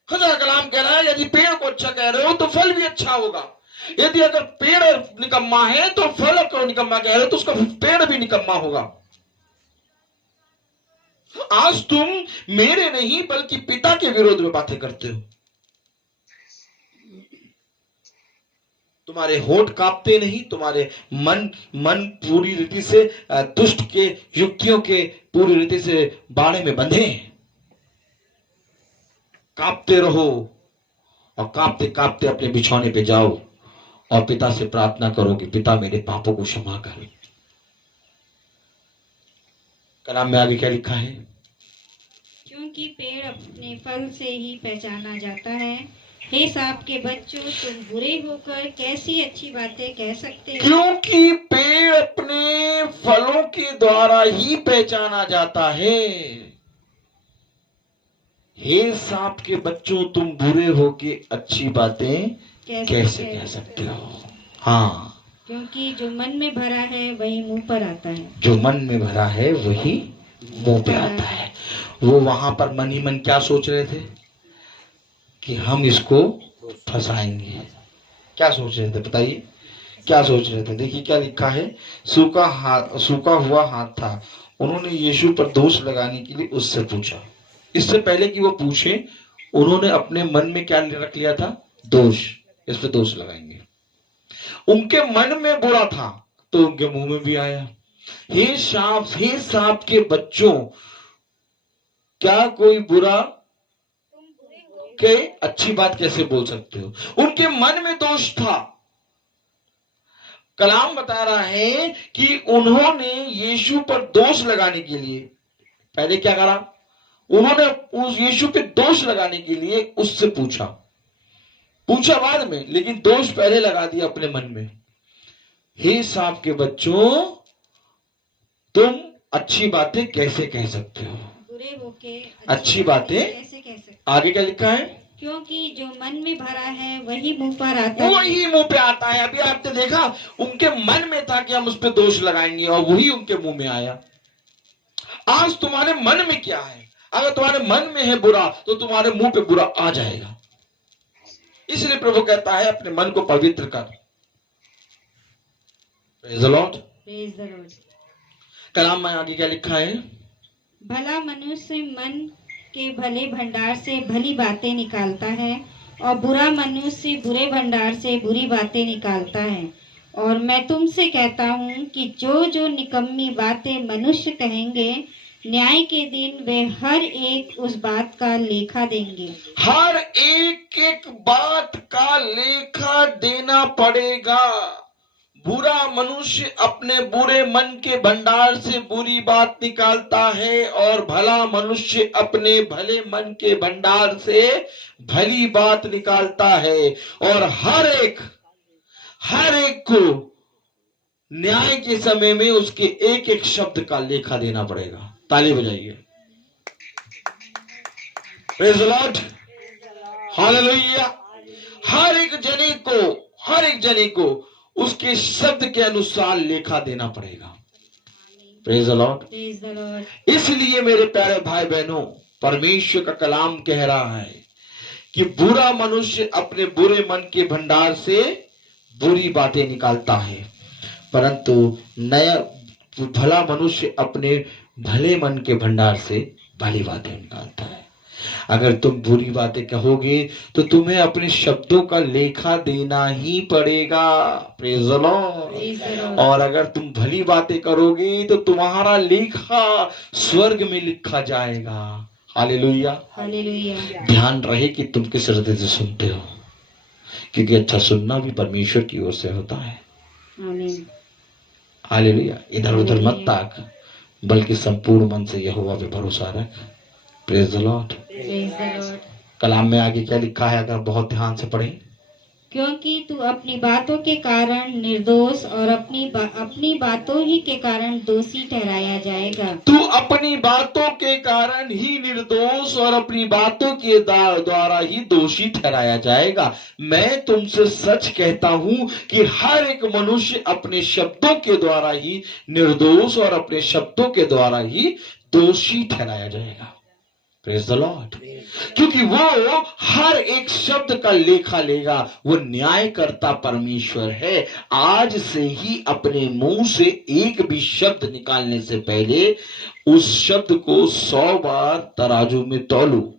खुदा का कलाम कह रहा है यदि पेड़ को अच्छा कह रहे हो तो फल भी अच्छा होगा, यदि अगर पेड़ निकम्मा है तो फल को निकम्मा कह रहे हो तो उसका पेड़ भी निकम्मा होगा। आज तुम मेरे नहीं बल्कि पिता के विरोध में बातें करते हो। तुम्हारे होठ कांपते नहीं, तुम्हारे मन पूरी रीति से दुष्ट के युक्तियों के पूरी रीति से बाड़े में बंधे हैं। कांपते रहो और कांपते कांपते अपने बिछौने पे जाओ और पिता से प्रार्थना करो कि पिता मेरे पापों को क्षमा कर। कलाम में आगे क्या लिखा है? क्योंकि पेड़ अपने फल से ही पहचाना जाता है। हे सांप के बच्चों, तुम बुरे होकर कैसी अच्छी बातें कह सकते हो? क्योंकि पेड़ अपने फलों के द्वारा ही पहचाना जाता है। हे सांप के बच्चों, तुम बुरे होके अच्छी बातें कैसे कह सकते हो? हाँ, क्योंकि जो मन में भरा है वही मुंह पर आता है। जो मन में भरा है वही मुंह पे आता है। वो वहां पर मन ही मन क्या सोच रहे थे कि हम इसको फंसाएंगे। क्या सोच रहे थे बताइए? क्या सोच रहे थे? देखिए क्या लिखा है, सूखा हुआ हाथ था। उन्होंने यीशु पर दोष लगाने के लिए उससे पूछा। इससे पहले कि वो पूछे, उन्होंने अपने मन में क्या रख लिया था? दोष। इस पे दोष लगाएंगे। उनके मन में बुरा था तो उनके मुंह में भी आया। हे सांप के बच्चों, क्या कोई बुरा के अच्छी बात कैसे बोल सकते हो? उनके मन में दोष था। कलाम बता रहा है कि उन्होंने यीशु पर दोष लगाने के लिए पहले क्या करा? उन्होंने उस यीशु पे दोष लगाने के लिए उससे पूछा बाद में, लेकिन दोष पहले लगा दिया अपने मन में। हे सांप के बच्चों, तुम अच्छी बातें कैसे कह सकते हो? बुरे होके अच्छी बातें कैसे कह सकते? आगे क्या लिखा है? क्योंकि जो मन में भरा है वही मुंह पर आता है। वही मुंह पे आता है। अभी आपने देखा, उनके मन में था कि हम उस पे दोष लगाएंगे और वही उनके मुंह में आया। आज तुम्हारे मन में क्या है? अगर तुम्हारे मन में है बुरा तो तुम्हारे मुंह पे बुरा आ जाएगा। इसलिए प्रभु कहता है अपने मन को पवित्र कर। Praise the Lord. Praise the Lord. कलाम में आगे क्या लिखा है? भला मनुष्य मन के भले भंडार से भली बातें निकालता है और बुरा मनुष्य बुरे भंडार से बुरी बातें निकालता है। और मैं तुमसे कहता हूँ कि जो निकम्मी बातें मनुष्य कहेंगे, न्याय के दिन वे हर एक उस बात का लेखा देंगे। हर एक बात का लेखा देना पड़ेगा। बुरा मनुष्य अपने बुरे मन के भंडार से बुरी बात निकालता है और भला मनुष्य अपने भले मन के भंडार से भली बात निकालता है। और हर एक को न्याय के समय में उसके एक एक शब्द का लेखा देना पड़ेगा। ताली बजाइए। Praise the Lord. हालेलुया। हर एक जने को उसके शब्द के अनुसार लेखा देना पड़ेगा। Praise the Lord. Praise the Lord. इसलिए मेरे प्यारे भाई बहनों, परमेश्वर का कलाम कह रहा है कि बुरा मनुष्य अपने बुरे मन के भंडार से बुरी बातें निकालता है, परंतु भला मनुष्य अपने भले मन के भंडार से भली बातें निकालता है। अगर तुम बुरी बातें कहोगे तो तुम्हें अपने शब्दों का लेखा देना ही पड़ेगा। Praise the Lord. और अगर तुम भली बातें करोगे तो तुम्हारा लेखा स्वर्ग में लिखा जाएगा। हालेलुया। हालेलुया। ध्यान रहे कि तुम किस हृदय से सुनते हो, क्योंकि अच्छा सुनना भी परमेश्वर की ओर से होता है। आमीन। हालेलुया। इधर उधर मत ताक, बल्कि संपूर्ण मन से यहोवा पे भरोसा रख। Praise the Lord. Praise the Lord. कलाम में आगे क्या लिखा है? अगर बहुत ध्यान से पढ़ें, क्योंकि तू अपनी बातों के कारण निर्दोष और अपनी बातों ही के कारण दोषी ठहराया जाएगा। तू अपनी बातों के कारण ही निर्दोष और अपनी बातों के द्वारा ही दोषी ठहराया जाएगा। मैं तुमसे सच कहता हूं कि हर एक मनुष्य अपने शब्दों के द्वारा ही निर्दोष और अपने शब्दों के द्वारा ही दोषी ठहराया जाएगा। Praise the Lord. क्योंकि वो हर एक शब्द का लेखा लेगा। वो न्यायकर्ता परमेश्वर है। आज से ही अपने मुंह से एक भी शब्द निकालने से पहले उस शब्द को 100 बार तराजू में तौलो।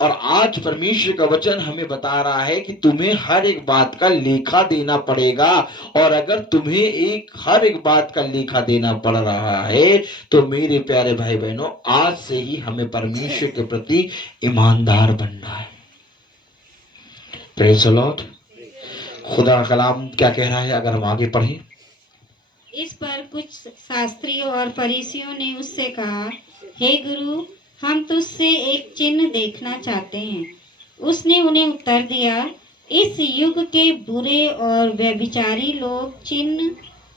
और आज परमेश्वर का वचन हमें बता रहा है कि तुम्हें हर एक बात का लेखा देना पड़ेगा। और अगर तुम्हें हर एक बात का लेखा देना पड़ रहा है तो मेरे प्यारे भाई बहनों, आज से ही हमें परमेश्वर के प्रति ईमानदार बनना है। Praise the Lord. खुदा का कलाम क्या कह रहा है, अगर हम आगे पढ़ें। इस पर कुछ शास्त्रियों और फरीसियों ने उससे कहा, हे गुरु, हम तुझसे एक चिन्ह देखना चाहते हैं। उसने उन्हें उत्तर दिया, इस युग के बुरे और व्यभिचारी लोग चिन्ह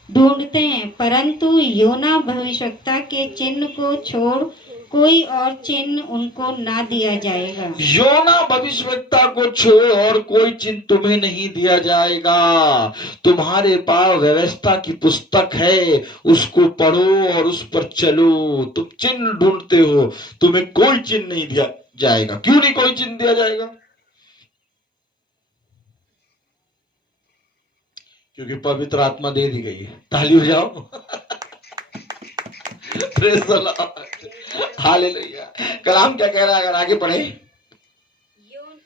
ढूंढते हैं, परंतु योना भविष्यवक्ता के चिन्ह को छोड़ कोई और चिन्ह उनको ना दिया जाएगा। योना भविष्यवक्ता को छोड़ और कोई चिन्ह तुम्हें नहीं दिया जाएगा। तुम्हारे पास व्यवस्था की पुस्तक है, उसको पढ़ो और उस पर चलो। तुम चिन्ह ढूंढते हो, तुम्हें कोई चिन्ह नहीं दिया जाएगा। क्यों नहीं कोई चिन्ह दिया जाएगा? क्योंकि पवित्र आत्मा दे दी गई है। ताली हो जाओ। Praise the Lord. हालेलुया। कलाम क्या कह रहा है, अगर आगे पढ़े।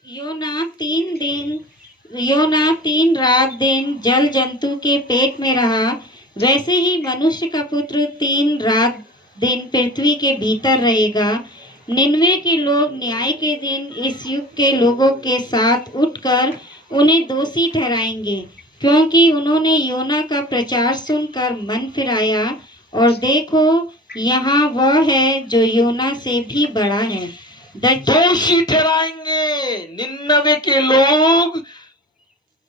योना 3 रात दिन जल जंतु के पेट में रहा, वैसे ही मनुष्य का पुत्र 3 रात दिन पृथ्वी के भीतर रहेगा। निनवे के लोग न्याय के दिन इस युग के लोगों के साथ उठकर उन्हें दोषी ठहराएंगे, क्योंकि उन्होंने योना का प्रचार सुनकर मन फिराया। और देखो, यहाँ वह है जो योना से भी बड़ा है। दोषी ठहराएंगे। निन्नवे के लोग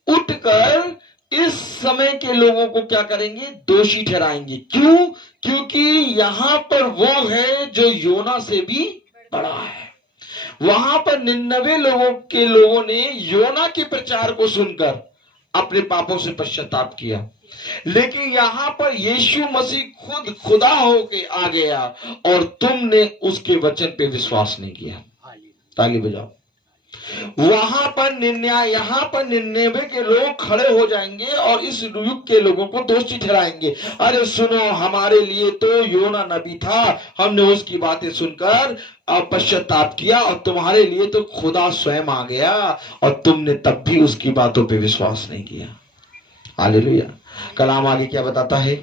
उठकर इस समय के लोगों को क्या करेंगे? दोषी ठहराएंगे। क्यों? क्योंकि यहाँ पर वो है जो योना से भी बड़ा है। वहां पर निन्नवे लोगों ने योना के प्रचार को सुनकर अपने पापों से पश्चाताप किया, लेकिन यहाँ पर यीशु मसीह खुद खुदा होके आ गया और तुमने उसके वचन पे विश्वास नहीं किया। ताली बजाओ। वहां पर यहाँ पर निन्नवे के लोग खड़े हो जाएंगे और इस युग के लोगों को दोषी ठहराएंगे। अरे सुनो, हमारे लिए तो योना नबी था, हमने उसकी बातें सुनकर पश्चाताप किया, और तुम्हारे लिए तो खुदा स्वयं आ गया और तुमने तब भी उसकी बातों पे विश्वास नहीं किया। हालेलुया। कलाम आगे क्या बताता है?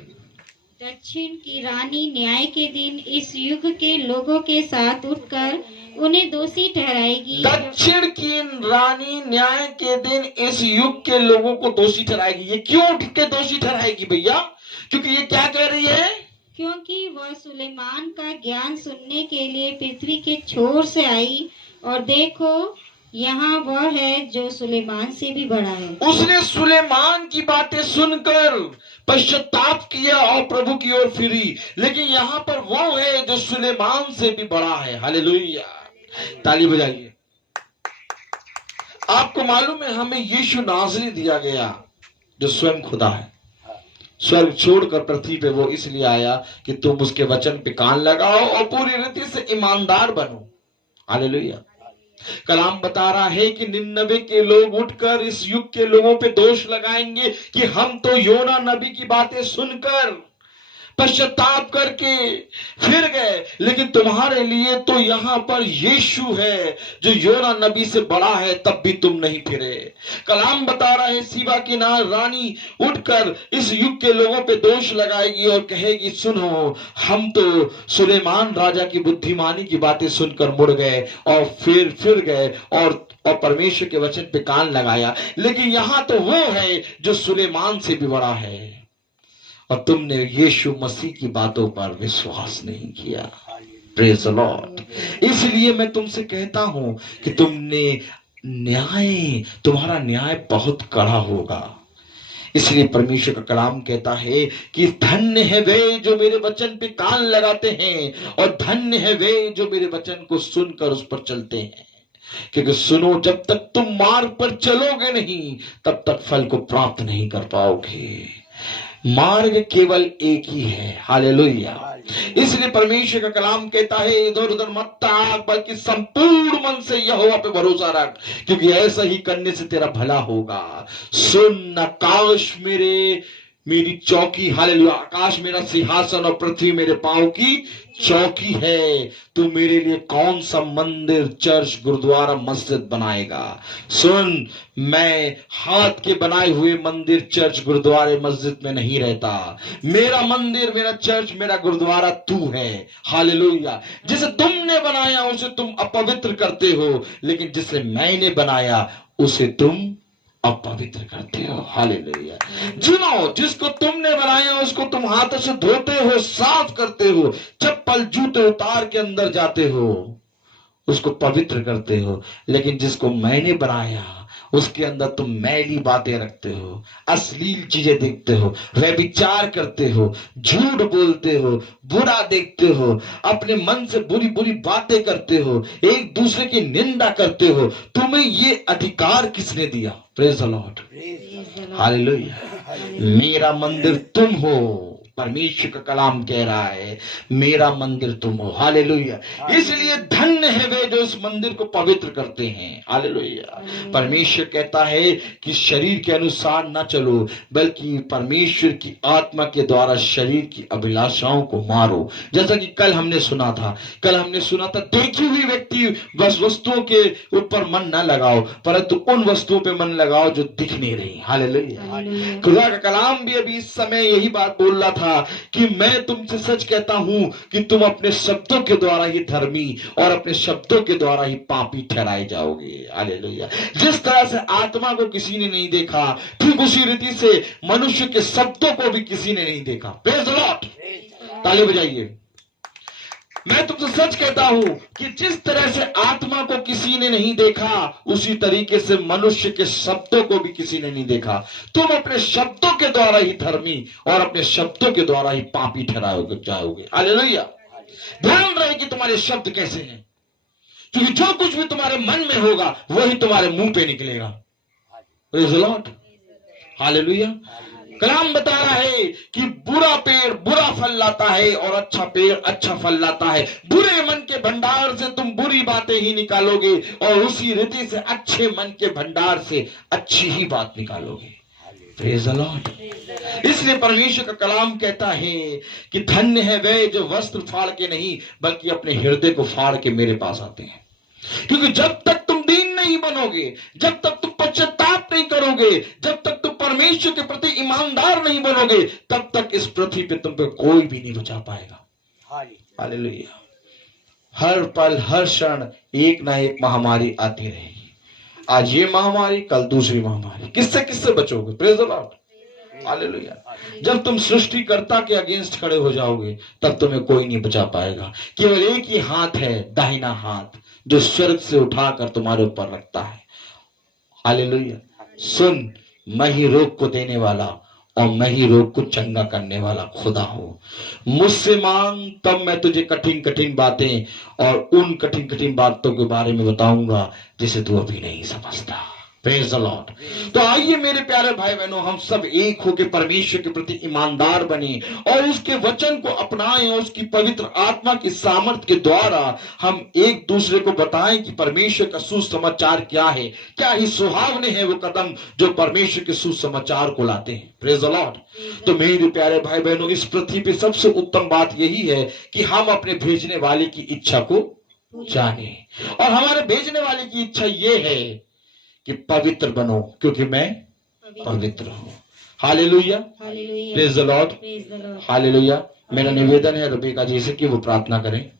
दक्षिण की रानी न्याय के दिन इस युग के लोगों के साथ उठकर उन्हें दोषी ठहराएगी। दक्षिण की रानी न्याय के दिन इस युग के लोगों को दोषी ठहराएगी। ये क्यों उठ के दोषी ठहराएगी भैया? क्योंकि ये क्या कह रही है? क्योंकि वह सुलेमान का ज्ञान सुनने के लिए पृथ्वी के छोर से आई, और देखो, यहाँ वह है जो सुलेमान से भी बड़ा है। उसने सुलेमान की बातें सुनकर पश्चाताप किया और प्रभु की ओर फिरी, लेकिन यहाँ पर वो है जो सुलेमान से भी बड़ा है। हालेलुया। ताली बजाइए। आपको मालूम है, हमें यीशु नाज़री दिया गया जो स्वयं खुदा है। स्वर्ग छोड़कर पृथ्वी पे वो इसलिए आया कि तुम उसके वचन पे कान लगाओ और पूरी रीति से ईमानदार बनो। हालेलुया। कलाम बता रहा है कि निन्नवे के लोग उठकर इस युग के लोगों पे दोष लगाएंगे कि हम तो योना नबी की बातें सुनकर पश्चाताप करके फिर गए, लेकिन तुम्हारे लिए तो यहाँ पर यीशु है जो योना नबी से बड़ा है, तब भी तुम नहीं फिरे। कलाम बता रहा है, सीबा की रानी उठकर इस युग के लोगों पे दोष लगाएगी और कहेगी, सुनो, हम तो सुलेमान राजा की बुद्धिमानी की बातें सुनकर मुड़ गए और फिर गए और परमेश्वर के वचन पे कान लगाया, लेकिन यहाँ तो वो है जो सुलेमान से भी बड़ा है और तुमने यीशु मसीह की बातों पर विश्वास नहीं किया। Praise the Lord. इसलिए मैं तुमसे कहता हूं कि तुमने न्याय, तुम्हारा न्याय बहुत कड़ा होगा। इसलिए परमेश्वर का कलाम कहता है कि धन्य है वे जो मेरे वचन पे कान लगाते हैं और धन्य है वे जो मेरे वचन को सुनकर उस पर चलते हैं। क्योंकि सुनो, जब तक तुम मार्ग पर चलोगे नहीं तब तक फल को प्राप्त नहीं कर पाओगे। मार्ग केवल एक ही है। हालेलुया। इसलिए परमेश्वर का कलाम कहता है इधर उधर मत ताक, बल्कि संपूर्ण मन से यहोवा पे भरोसा रख, क्योंकि ऐसा ही करने से तेरा भला होगा। सुन, आकाश मेरी चौकी, हालेलुया, आकाश मेरा सिंहासन और पृथ्वी मेरे पांव की चौकी है। तू मेरे लिए कौन सा मंदिर, चर्च, गुरुद्वारा, मस्जिद बनाएगा? सुन, मैं हाथ के बनाए हुए मंदिर, चर्च, गुरुद्वारे, मस्जिद में नहीं रहता। मेरा मंदिर, मेरा चर्च, मेरा गुरुद्वारा तू है। हालेलुया। जिसे तुमने बनाया उसे तुम अपवित्र करते हो, लेकिन जिसे मैंने बनाया उसे तुम अपवित्र करते हो। हालेलुया। जिनो, जिसको तुमने बनाया उसको तुम हाथों से धोते हो, साफ करते हो, चप्पल जूते उतार के अंदर जाते हो, उसको पवित्र करते हो, लेकिन जिसको मैंने बनाया उसके अंदर तुम मैली बातें रखते हो, अश्लील चीजें देखते हो, व्यभिचार करते हो, झूठ बोलते हो, बुरा देखते हो, अपने मन से बुरी बुरी बातें करते हो, एक दूसरे की निंदा करते हो। तुम्हें ये अधिकार किसने दिया? Praise the Lord. हालेलुया। मेरा मंदिर तुम हो। परमेश्वर का कलाम कह रहा है मेरा मंदिर तुम हो। हालेलुया। इसलिए धन्य है वे जो इस मंदिर को पवित्र करते हैं। हालेलुया। परमेश्वर कहता है कि शरीर के अनुसार न चलो, बल्कि परमेश्वर की आत्मा के द्वारा शरीर की अभिलाषाओं को मारो। जैसा कि कल हमने सुना था देखी हुई व्यक्ति बस वस्तुओं के ऊपर मन न लगाओ, परंतु उन वस्तुओं पे मन लगाओ जो दिख नहीं रही। हालेलुया। खुदा का कलाम भी अभी इस समय यही बात बोल रहा था कि मैं तुमसे सच कहता हूं कि तुम अपने शब्दों के द्वारा ही धर्मी और अपने शब्दों के द्वारा ही पापी ठहराए जाओगे। हालेलुया। जिस तरह से आत्मा को किसी ने नहीं देखा, ठीक उसी रीति से मनुष्य के शब्दों को भी किसी ने नहीं देखा। Praise the Lord. ताली बजाइए। मैं तुमसे सच कहता हूं कि जिस तरह से आत्मा को किसी ने नहीं देखा, उसी तरीके से मनुष्य के शब्दों को भी किसी ने नहीं देखा। तुम अपने शब्दों के द्वारा ही धर्मी और अपने शब्दों के द्वारा ही पापी ठहराओगे जाओगे। हालेलुया। ध्यान रहे कि तुम्हारे शब्द कैसे हैं, क्योंकि जो कुछ भी तुम्हारे मन में होगा वही तुम्हारे मुंह पे निकलेगा। Praise the Lord. हालेलुया। कलाम बता रहा है कि बुरा पेड़ बुरा फल लाता है और अच्छा पेड़ अच्छा फल लाता है। बुरे मन के भंडार से तुम बुरी बातें ही निकालोगे और उसी रीति से अच्छे मन के भंडार से अच्छी ही बात निकालोगे। Praise the Lord. इसलिए परमेश्वर का कलाम कहता है कि धन्य है वे जो वस्त्र फाड़ के नहीं बल्कि अपने हृदय को फाड़ के मेरे पास आते हैं। क्योंकि जब तक तुम दीन नहीं बनोगे, जब तक तुम पश्चाताप नहीं करोगे, जब तक तुम परमेश्वर के प्रति ईमानदार नहीं बनोगे, तब तक इस पृथ्वी पे तुम पे कोई भी नहीं बचा पाएगा। हालेलुया। हर पल हर क्षण एक ना एक महामारी आती रहेगी। आज ये महामारी, कल दूसरी महामारी। किससे बचोगे? Praise the Lord. हालेलुया। जब तुम सृष्टिकर्ता के अगेंस्ट खड़े हो जाओगे तब तुम्हें कोई नहीं बचा पाएगा। केवल एक ही हाथ है, दाहिना हाथ, जो स्वर्ग से उठाकर तुम्हारे ऊपर रखता है। हालेलुया। सुन, मैं ही रोग को देने वाला और मैं ही रोग को चंगा करने वाला खुदा हूं। मुझसे मांग तब मैं तुझे कठिन कठिन बातें और उन कठिन कठिन बातों के बारे में बताऊंगा जिसे तू अभी नहीं समझता। Praise the Lord. तो आइए मेरे प्यारे भाई बहनों, हम सब एक होकर परमेश्वर के प्रति ईमानदार बने और उसके वचन को अपनाएं और उसकी पवित्र आत्मा की सामर्थ्य के द्वारा हम एक दूसरे को बताएं कि परमेश्वर का सुसमाचार क्या है। क्या ही सुहावने हैं वो कदम जो परमेश्वर के सुसमाचार को लाते हैं। Praise the Lord. तो मेरे प्यारे भाई बहनों, इस पृथ्वी पे सबसे उत्तम बात यही है कि हम अपने भेजने वाले की इच्छा को जाने, और हमारे भेजने वाले की इच्छा ये है कि पवित्र बनो क्योंकि मैं पवित्र हूं। Hallelujah. Praise the Lord. Hallelujah. मेरा निवेदन है रबीका जी से कि वो प्रार्थना करें।